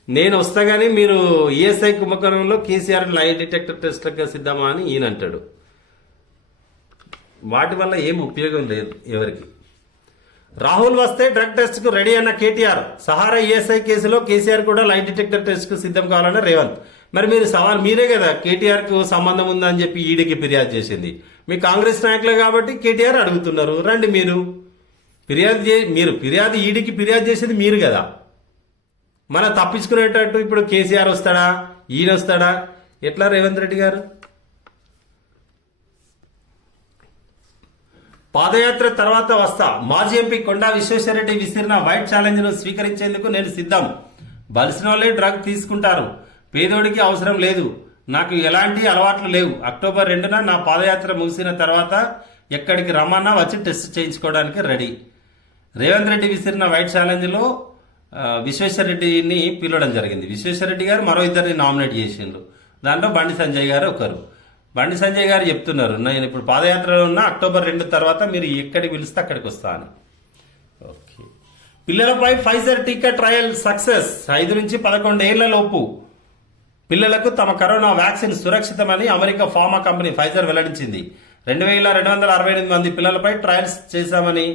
నేను వస్తా గానీ మీరు ఈఎస్ఐ కుంభకోణంలో కేసీఆర్ లైట్ డిటెక్టర్ టెస్ట్లకు సిద్ధమా అని ఈయన అంటాడు. వాటి వల్ల ఏం ఉపయోగం లేదు ఎవరికి. రాహుల్ వస్తే డ్రగ్ టెస్ట్ కు రెడీ అన్న కేటీఆర్. సహారా ఈఎస్ఐ కేసులో కేసీఆర్ కూడా లైట్ డిటెక్టర్ టెస్ట్ కు సిద్ధం కావాలన్న రేవంత్. మరి మీరు సవాల్ మీరే కదా కేటీఆర్ కు సంబంధం ఉందని చెప్పి ఈడీకి ఫిర్యాదు చేసింది. మీ కాంగ్రెస్ నాయకులే కాబట్టి కేటీఆర్ అడుగుతున్నారు. రండి మీరు ఫిర్యాదు ఈడీకి ఫిర్యాదు చేసేది మీరు కదా. మన తప్పించుకునేటట్టు ఇప్పుడు కేసీఆర్ వస్తాడా, ఈయన వస్తాడా? ఎట్లా రేవంత్ రెడ్డి గారు? పాదయాత్ర తర్వాత వస్తా. మాజీ ఎంపీ కొండా విశ్వేశ్వరరెడ్డి విసిరిన వైట్ ఛాలెంజ్ ను స్వీకరించేందుకు నేను సిద్ధం. బలిసిన వాళ్ళే డ్రగ్ తీసుకుంటారు. పేదోడికి అవసరం లేదు. నాకు ఎలాంటి అలవాట్లు లేవు. అక్టోబర్ 2న నా పాదయాత్ర ముగిసిన తర్వాత ఎక్కడికి రమ్మన్నా వచ్చి టెస్ట్ చేయించుకోవడానికి రెడీ. రేవంత్ రెడ్డి విసిరిన వైట్ ఛాలెంజ్ లో విశ్వేశ్వరరెడ్డిని పిలవడం జరిగింది. విశ్వేశ్వరరెడ్డి గారు మరో ఇద్దరిని నామినేట్ చేసిండ్రు. దాంట్లో బండి సంజయ్ గారు ఒకరు. బండి సంజయ్ గారు చెప్తున్నారు, నేను ఇప్పుడు పాదయాత్రలో ఉన్న అక్టోబర్ 2 తర్వాత మీరు ఎక్కడికి పిలిస్తే అక్కడికి వస్తా అని. ఓకే. పిల్లలపై ఫైజర్ టీకా ట్రయల్ సక్సెస్. 5 నుంచి 11 ఏళ్ల లోపు పిల్లలకు తమ కరోనా వ్యాక్సిన్ సురక్షితమని అమెరికా ఫార్మా కంపెనీ ఫైజర్ వెల్లడించింది. 2268 మంది పిల్లలపై ట్రయల్స్ చేశామని,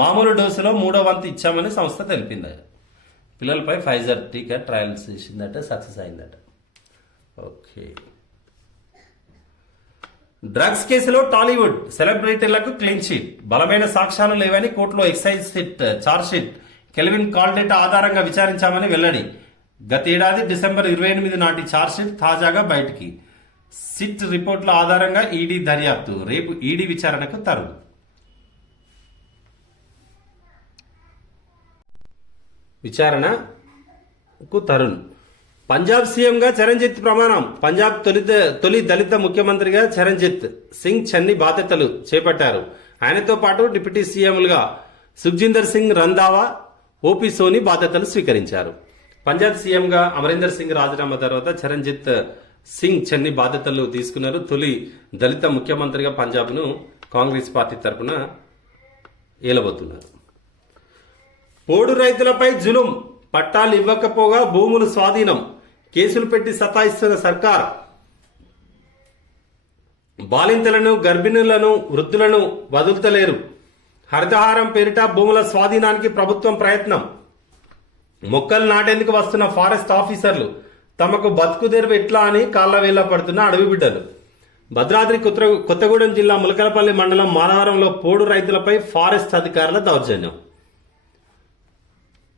మామూలు డోసులో 3వ వంతు ఇచ్చామని సంస్థ తెలిపింది. పిల్లలపై ఫైజర్ టీకా ట్రయల్స్ చేసిందట, సక్సెస్ అయిందట. ఓకే. డ్రగ్స్ కేసులో టాలీవుడ్ సెలబ్రిటీలకు క్లీన్ చిట్. బలమైన సాక్ష్యాలు లేవని కోర్టులో ఎక్సైజ్ ఛార్జ్ షీట్ కెల్విన్ కాల్డేటా ఆధారంగా విచారించామని వెల్లడి. గతేడాది డిసెంబర్ 28 నాటి ఛార్జ్ షీట్ తాజాగా బయటికి. సిట్ రిపోర్టుల ఆధారంగా ఈడీ దర్యాప్తు. రేపు ఈడీ విచారణకు తరుణ్. పంజాబ్ సీఎంగా చరణ్జిత్ ప్రమాణం. పంజాబ్ తొలి దళిత ముఖ్యమంత్రిగా చరణ్జిత్ సింగ్ చన్ని బాధ్యతలు చేపట్టారు. ఆయనతో పాటు డిప్యూటీ సీఎంలుగా సుఖ్జిందర్ సింగ్ రంధావా, ఓపీ సోని బాధ్యతలు స్వీకరించారు. పంజాబ్ సీఎంగా అమరీందర్ సింగ్ రాజీనామా తర్వాత చరణ్జిత్ సింగ్ చన్ని బాధ్యతలు తీసుకున్నారు. తొలి దళిత ముఖ్యమంత్రిగా పంజాబ్ను కాంగ్రెస్ పార్టీ తరఫున ఏలబోతున్నారు. పోడు రైతులపై జులుం. పట్టాలు ఇవ్వకపోగా భూములు స్వాధీనం. కేసులు పెట్టి సతాయిస్తున్న సర్కార్. బాలింతలను, గర్భిణులను, వృద్ధులను వదులుతలేరు. హరితహారం పేరిట భూముల స్వాధీనానికి ప్రభుత్వం ప్రయత్నం. మొక్కలు నాటేందుకు వస్తున్న ఫారెస్ట్ ఆఫీసర్లు తమకు బతుకుదెరువు ఎట్లా అని కాళ్ల వేళ్ల పడుతున్న అడవి బిడ్డలు. భద్రాద్రి కొత్తగూడెం జిల్లా ములకలపల్లి మండలం మానవరంలో పోడు రైతులపై ఫారెస్ట్ అధికారుల దౌర్జన్యం.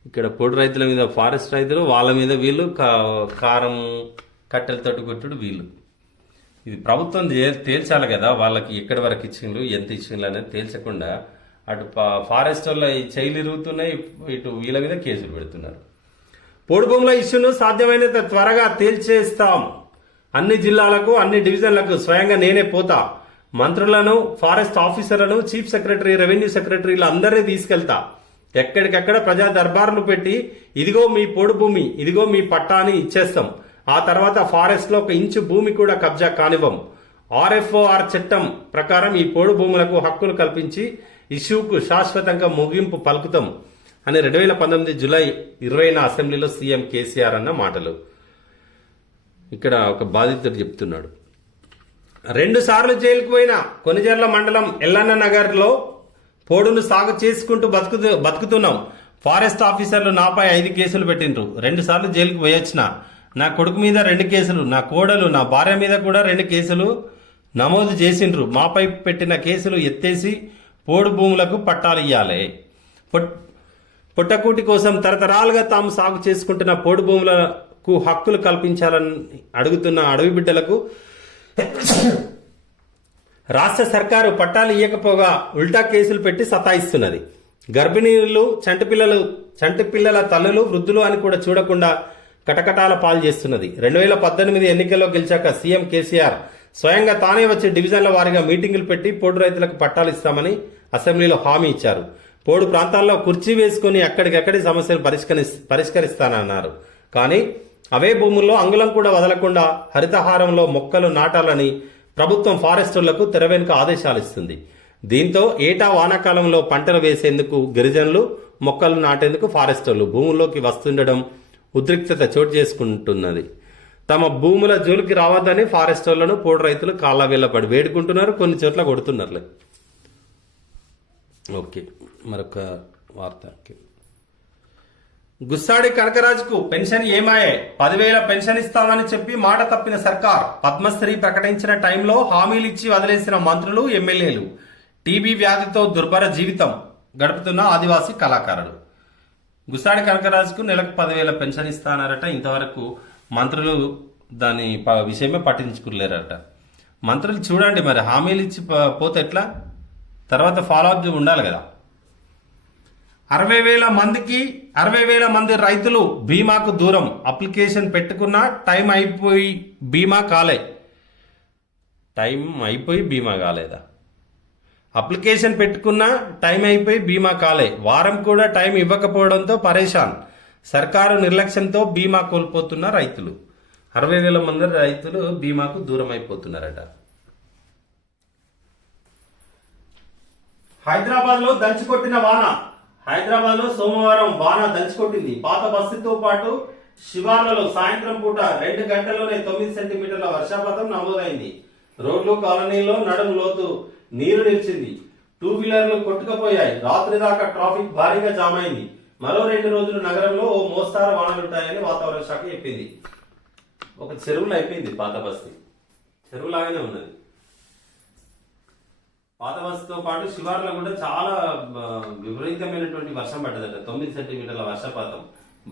ఇక్కడ పోడు రైతుల మీద ఫారెస్ట్ రైతులు, వాళ్ళ మీద వీళ్ళు కారం కట్టెలతోటి కొట్టుడు వీళ్ళు. ఇది ప్రభుత్వం తేల్చాలి కదా, వాళ్ళకి ఎక్కడి వరకు ఇచ్చిండ్రు, ఎంత ఇచ్చిండ్రు అనేది తేల్చకుండా అటు ఫారెస్ట్ వల్ల చైలు ఇరుగుతున్నాయి, ఇటు వీళ్ళ మీద కేసులు పెడుతున్నారు. పోడు భూముల ఇష్యూను సాధ్యమైనంత త్వరగా తేల్చేస్తాం. అన్ని జిల్లాలకు, అన్ని డివిజన్లకు స్వయంగా నేనే పోతా. మంత్రులను, ఫారెస్ట్ ఆఫీసర్లను, చీఫ్ సెక్రటరీ, రెవెన్యూ సెక్రటరీలు అందరినీ తీసుకెళ్తా. ఎక్కడికక్కడ ప్రజా దర్బార్లు పెట్టి ఇదిగో మీ పోడు భూమి, ఇదిగో మీ పట్టా అని ఇచ్చేస్తాం. ఆ తర్వాత ఫారెస్ట్ లో 1 ఇంచు భూమి కూడా కబ్జా కానివ్వం. RFOR చట్టం ప్రకారం ఈ పోడు భూములకు హక్కులు కల్పించి ఇష్యూకు శాశ్వతంగా ముగింపు పలుకుతాం అని 2019 జూలై 20న అసెంబ్లీలో సీఎం కేసీఆర్ అన్న మాటలు. ఇక్కడ ఒక బాధితుడు చెప్తున్నాడు. 2 సార్లు జైలుకు పోయిన కొనిజర్ల మండలం ఎల్లన్న నగర్ లో పోడును సాగు చేసుకుంటూ బతుకుతున్నాం. ఫారెస్ట్ ఆఫీసర్లు నాపై 5 కేసులు పెట్టిండ్రు. 2 సార్లు జైలుకు పోయొచ్చిన. నా కొడుకు మీద 2 కేసులు, నా కోడలు, నా భార్య మీద కూడా 2 కేసులు నమోదు చేసిండ్రు, మాపై పెట్టిన కేసులు ఎత్తేసి పోడు భూములకు పట్టాలు ఇయ్యాలి. పుట్టకూటి కోసం తరతరాలుగా తాము సాగు చేసుకుంటున్న పోడు భూములకు హక్కులు కల్పించాలని అడుగుతున్న అడవి బిడ్డలకు రాష్ట్ర సర్కారు పట్టాలు ఇవ్వకపోగా ఉల్టా కేసులు పెట్టి సతాయిస్తున్నది. గర్భిణీలు, చంటి పిల్లల తల్లులు, వృద్ధులు అని కూడా చూడకుండా కటకటాల పాలు చేస్తున్నది. 2018 ఎన్నికల్లో గెలిచాక సీఎం కేసీఆర్ స్వయంగా తానే వచ్చి డివిజన్ల వారీగా మీటింగులు పెట్టి పోడు రైతులకు పట్టాలు ఇస్తామని అసెంబ్లీలో హామీ ఇచ్చారు. పోడు ప్రాంతాల్లో కుర్చీ వేసుకుని అక్కడికక్కడి సమస్యలు పరిష్కరిస్తానన్నారు. కానీ అవే భూముల్లో అంగుళం కూడా వదలకుండా హరితహారంలో మొక్కలు నాటాలని ప్రభుత్వం ఫారెస్టర్లకు తెర వెనుక ఆదేశాలు ఇస్తుంది. దీంతో ఏటా వానాకాలంలో పంటలు వేసేందుకు గిరిజనులు, మొక్కలు నాటేందుకు ఫారెస్టర్లు భూముల్లోకి వస్తుండడం ఉద్రిక్తత చోటు చేసుకుంటున్నది. తమ భూముల జోలికి రావద్దని ఫారెస్టర్లను పోడు రైతులు కాళ్ళ వేళ్ళపడి వేడుకుంటున్నారు, కొన్ని చోట్ల కొడుతున్నారులే. ఓకే, మరొక వార్త. గుస్సాడి కనకరాజుకు పెన్షన్ ఏమాయే? 10,000 పెన్షన్ ఇస్తామని చెప్పి మాట తప్పిన సర్కార్. పద్మశ్రీ ప్రకటించిన టైంలో హామీలు ఇచ్చి వదిలేసిన మంత్రులు, ఎమ్మెల్యేలు. టీబీ వ్యాధితో దుర్భర జీవితం గడుపుతున్న ఆదివాసీ కళాకారులు. గుస్సాడి కనకరాజుకు నెలకు 10,000 పెన్షన్ ఇస్తానారట. ఇంతవరకు మంత్రులు దాని విషయమే పట్టించుకోలేరట. మంత్రులు చూడండి, మరి హామీలు ఇచ్చి పోతే ఎట్లా? తర్వాత ఫాలో అప్ ఉండాలి కదా. 60,000 మంది రైతులు బీమాకు దూరం. అప్లికేషన్ పెట్టుకున్నా టైం అయిపోయి బీమా కాలేదా? అప్లికేషన్ పెట్టుకున్నా టైం అయిపోయి బీమా కాలే. వారం కూడా టైం ఇవ్వకపోవడంతో పరేషాన్. సర్కారు నిర్లక్ష్యంతో బీమా కోల్పోతున్న రైతులు. 60,000 మంది రైతులు బీమాకు దూరం అయిపోతున్నారట. హైదరాబాద్ లో దంచికొట్టిన వాన. హైదరాబాద్ లో సోమవారం వాన దంచికొట్టింది. పాత బస్తీతో పాటు శివార్లలో సాయంత్రం పూట 2 గంటల్లోనే 9 సెంటీమీటర్ల వర్షపాతం నమోదైంది. రోడ్లు, కాలనీలో నడుము లోతు నీరు నిలిచింది. 2 వీలర్లు కొట్టుకుపోయాయి. రాత్రి దాకా ట్రాఫిక్ భారీగా జామ్ అయింది. మరో 2 రోజులు నగరంలో ఓ మోస్తారు వానలుంటాయని వాతావరణ శాఖ చెప్పింది. ఒక చెరువులో అయిపోయింది పాత బస్తీ, చెరువులాగానే ఉన్నది. పాత బస్తీతో పాటు శివార్లో కూడా చాలా విపరీతమైనటువంటి వర్షం పడ్డదట. 9 సెంటీమీటర్ల వర్షపాతం.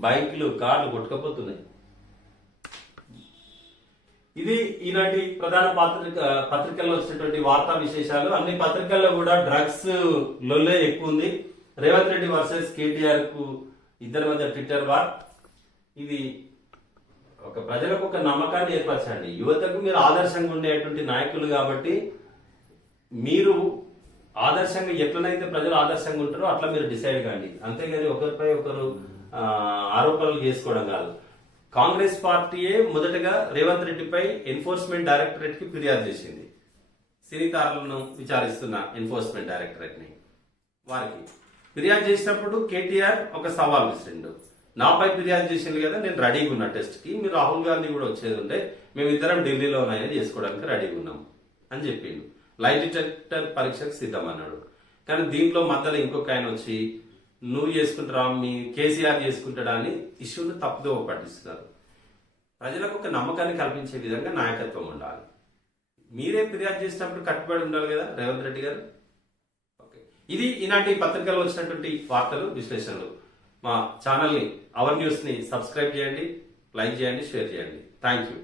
బైక్లు, కార్లు కొట్టుకపోతున్నాయి. ఇది ఈనాటి ప్రధాన పత్రికల్లో వచ్చినటువంటి వార్తా విశేషాలు. అన్ని పత్రికల్లో కూడా డ్రగ్స్ లొల్లే ఎక్కువ ఉంది. రేవంత్ రెడ్డి వర్సెస్ కేటీఆర్ కు ఇద్దరి మధ్య ట్విట్టర్ వార్. ఇది ఒక ప్రజలకు ఒక నమ్మకాన్ని ఏర్పరచండి. యువతకు మీరు ఆదర్శంగా ఉండేటువంటి నాయకులు కాబట్టి మీరు ఆదర్శంగా ఎట్లనైతే ప్రజలు ఆదర్శంగా ఉంటారో అట్లా మీరు డిసైడ్ కాండి. అంతేగాని ఒకరిపై ఒకరు ఆరోపణలు చేసుకోవడం కాదు. కాంగ్రెస్ పార్టీయే మొదటగా రేవంత్ రెడ్డిపై ఎన్ఫోర్స్మెంట్ డైరెక్టరేట్ కి ఫిర్యాదు చేసింది. సినీతారులను విచారిస్తున్న ఎన్ఫోర్స్మెంట్ డైరెక్టరేట్ ని వారికి ఫిర్యాదు చేసినప్పుడు కేటీఆర్ ఒక సవాల్ విసిరిండు. నాపై ఫిర్యాదు చేసింది కదా, నేను రెడీగా ఉన్నా టెస్ట్ కి, మీరు రాహుల్ గాంధీ కూడా వచ్చేది ఉంటే మేమిద్దరం ఢిల్లీలో ఉన్నాయని చేసుకోవడానికి రెడీగా ఉన్నాం అని చెప్పిండు. లైట్ డిటెక్టర్ పరీక్షకు సిద్ధం అన్నాడు. కానీ దీంట్లో మధ్యలో ఇంకొక ఆయన వచ్చి నువ్వు చేసుకుంటారా, మీ కేసీఆర్ చేసుకుంటాడా అని ఇష్యూను తప్పుదో పట్టిస్తున్నారు. ప్రజలకు ఒక నమ్మకాన్ని కల్పించే విధంగా నాయకత్వం ఉండాలి. మీరే ఫిర్యాదు చేసినప్పుడు కట్టుబడి ఉండాలి కదా రేవంత్ రెడ్డి గారు. ఓకే, ఇది ఈనాటి పత్రికలో వచ్చినటువంటి వార్తలు, విశ్లేషణలు. మా ఛానల్ని అవర్ న్యూస్ ని సబ్స్క్రైబ్ చేయండి, లైక్ చేయండి, షేర్ చేయండి. Thank you.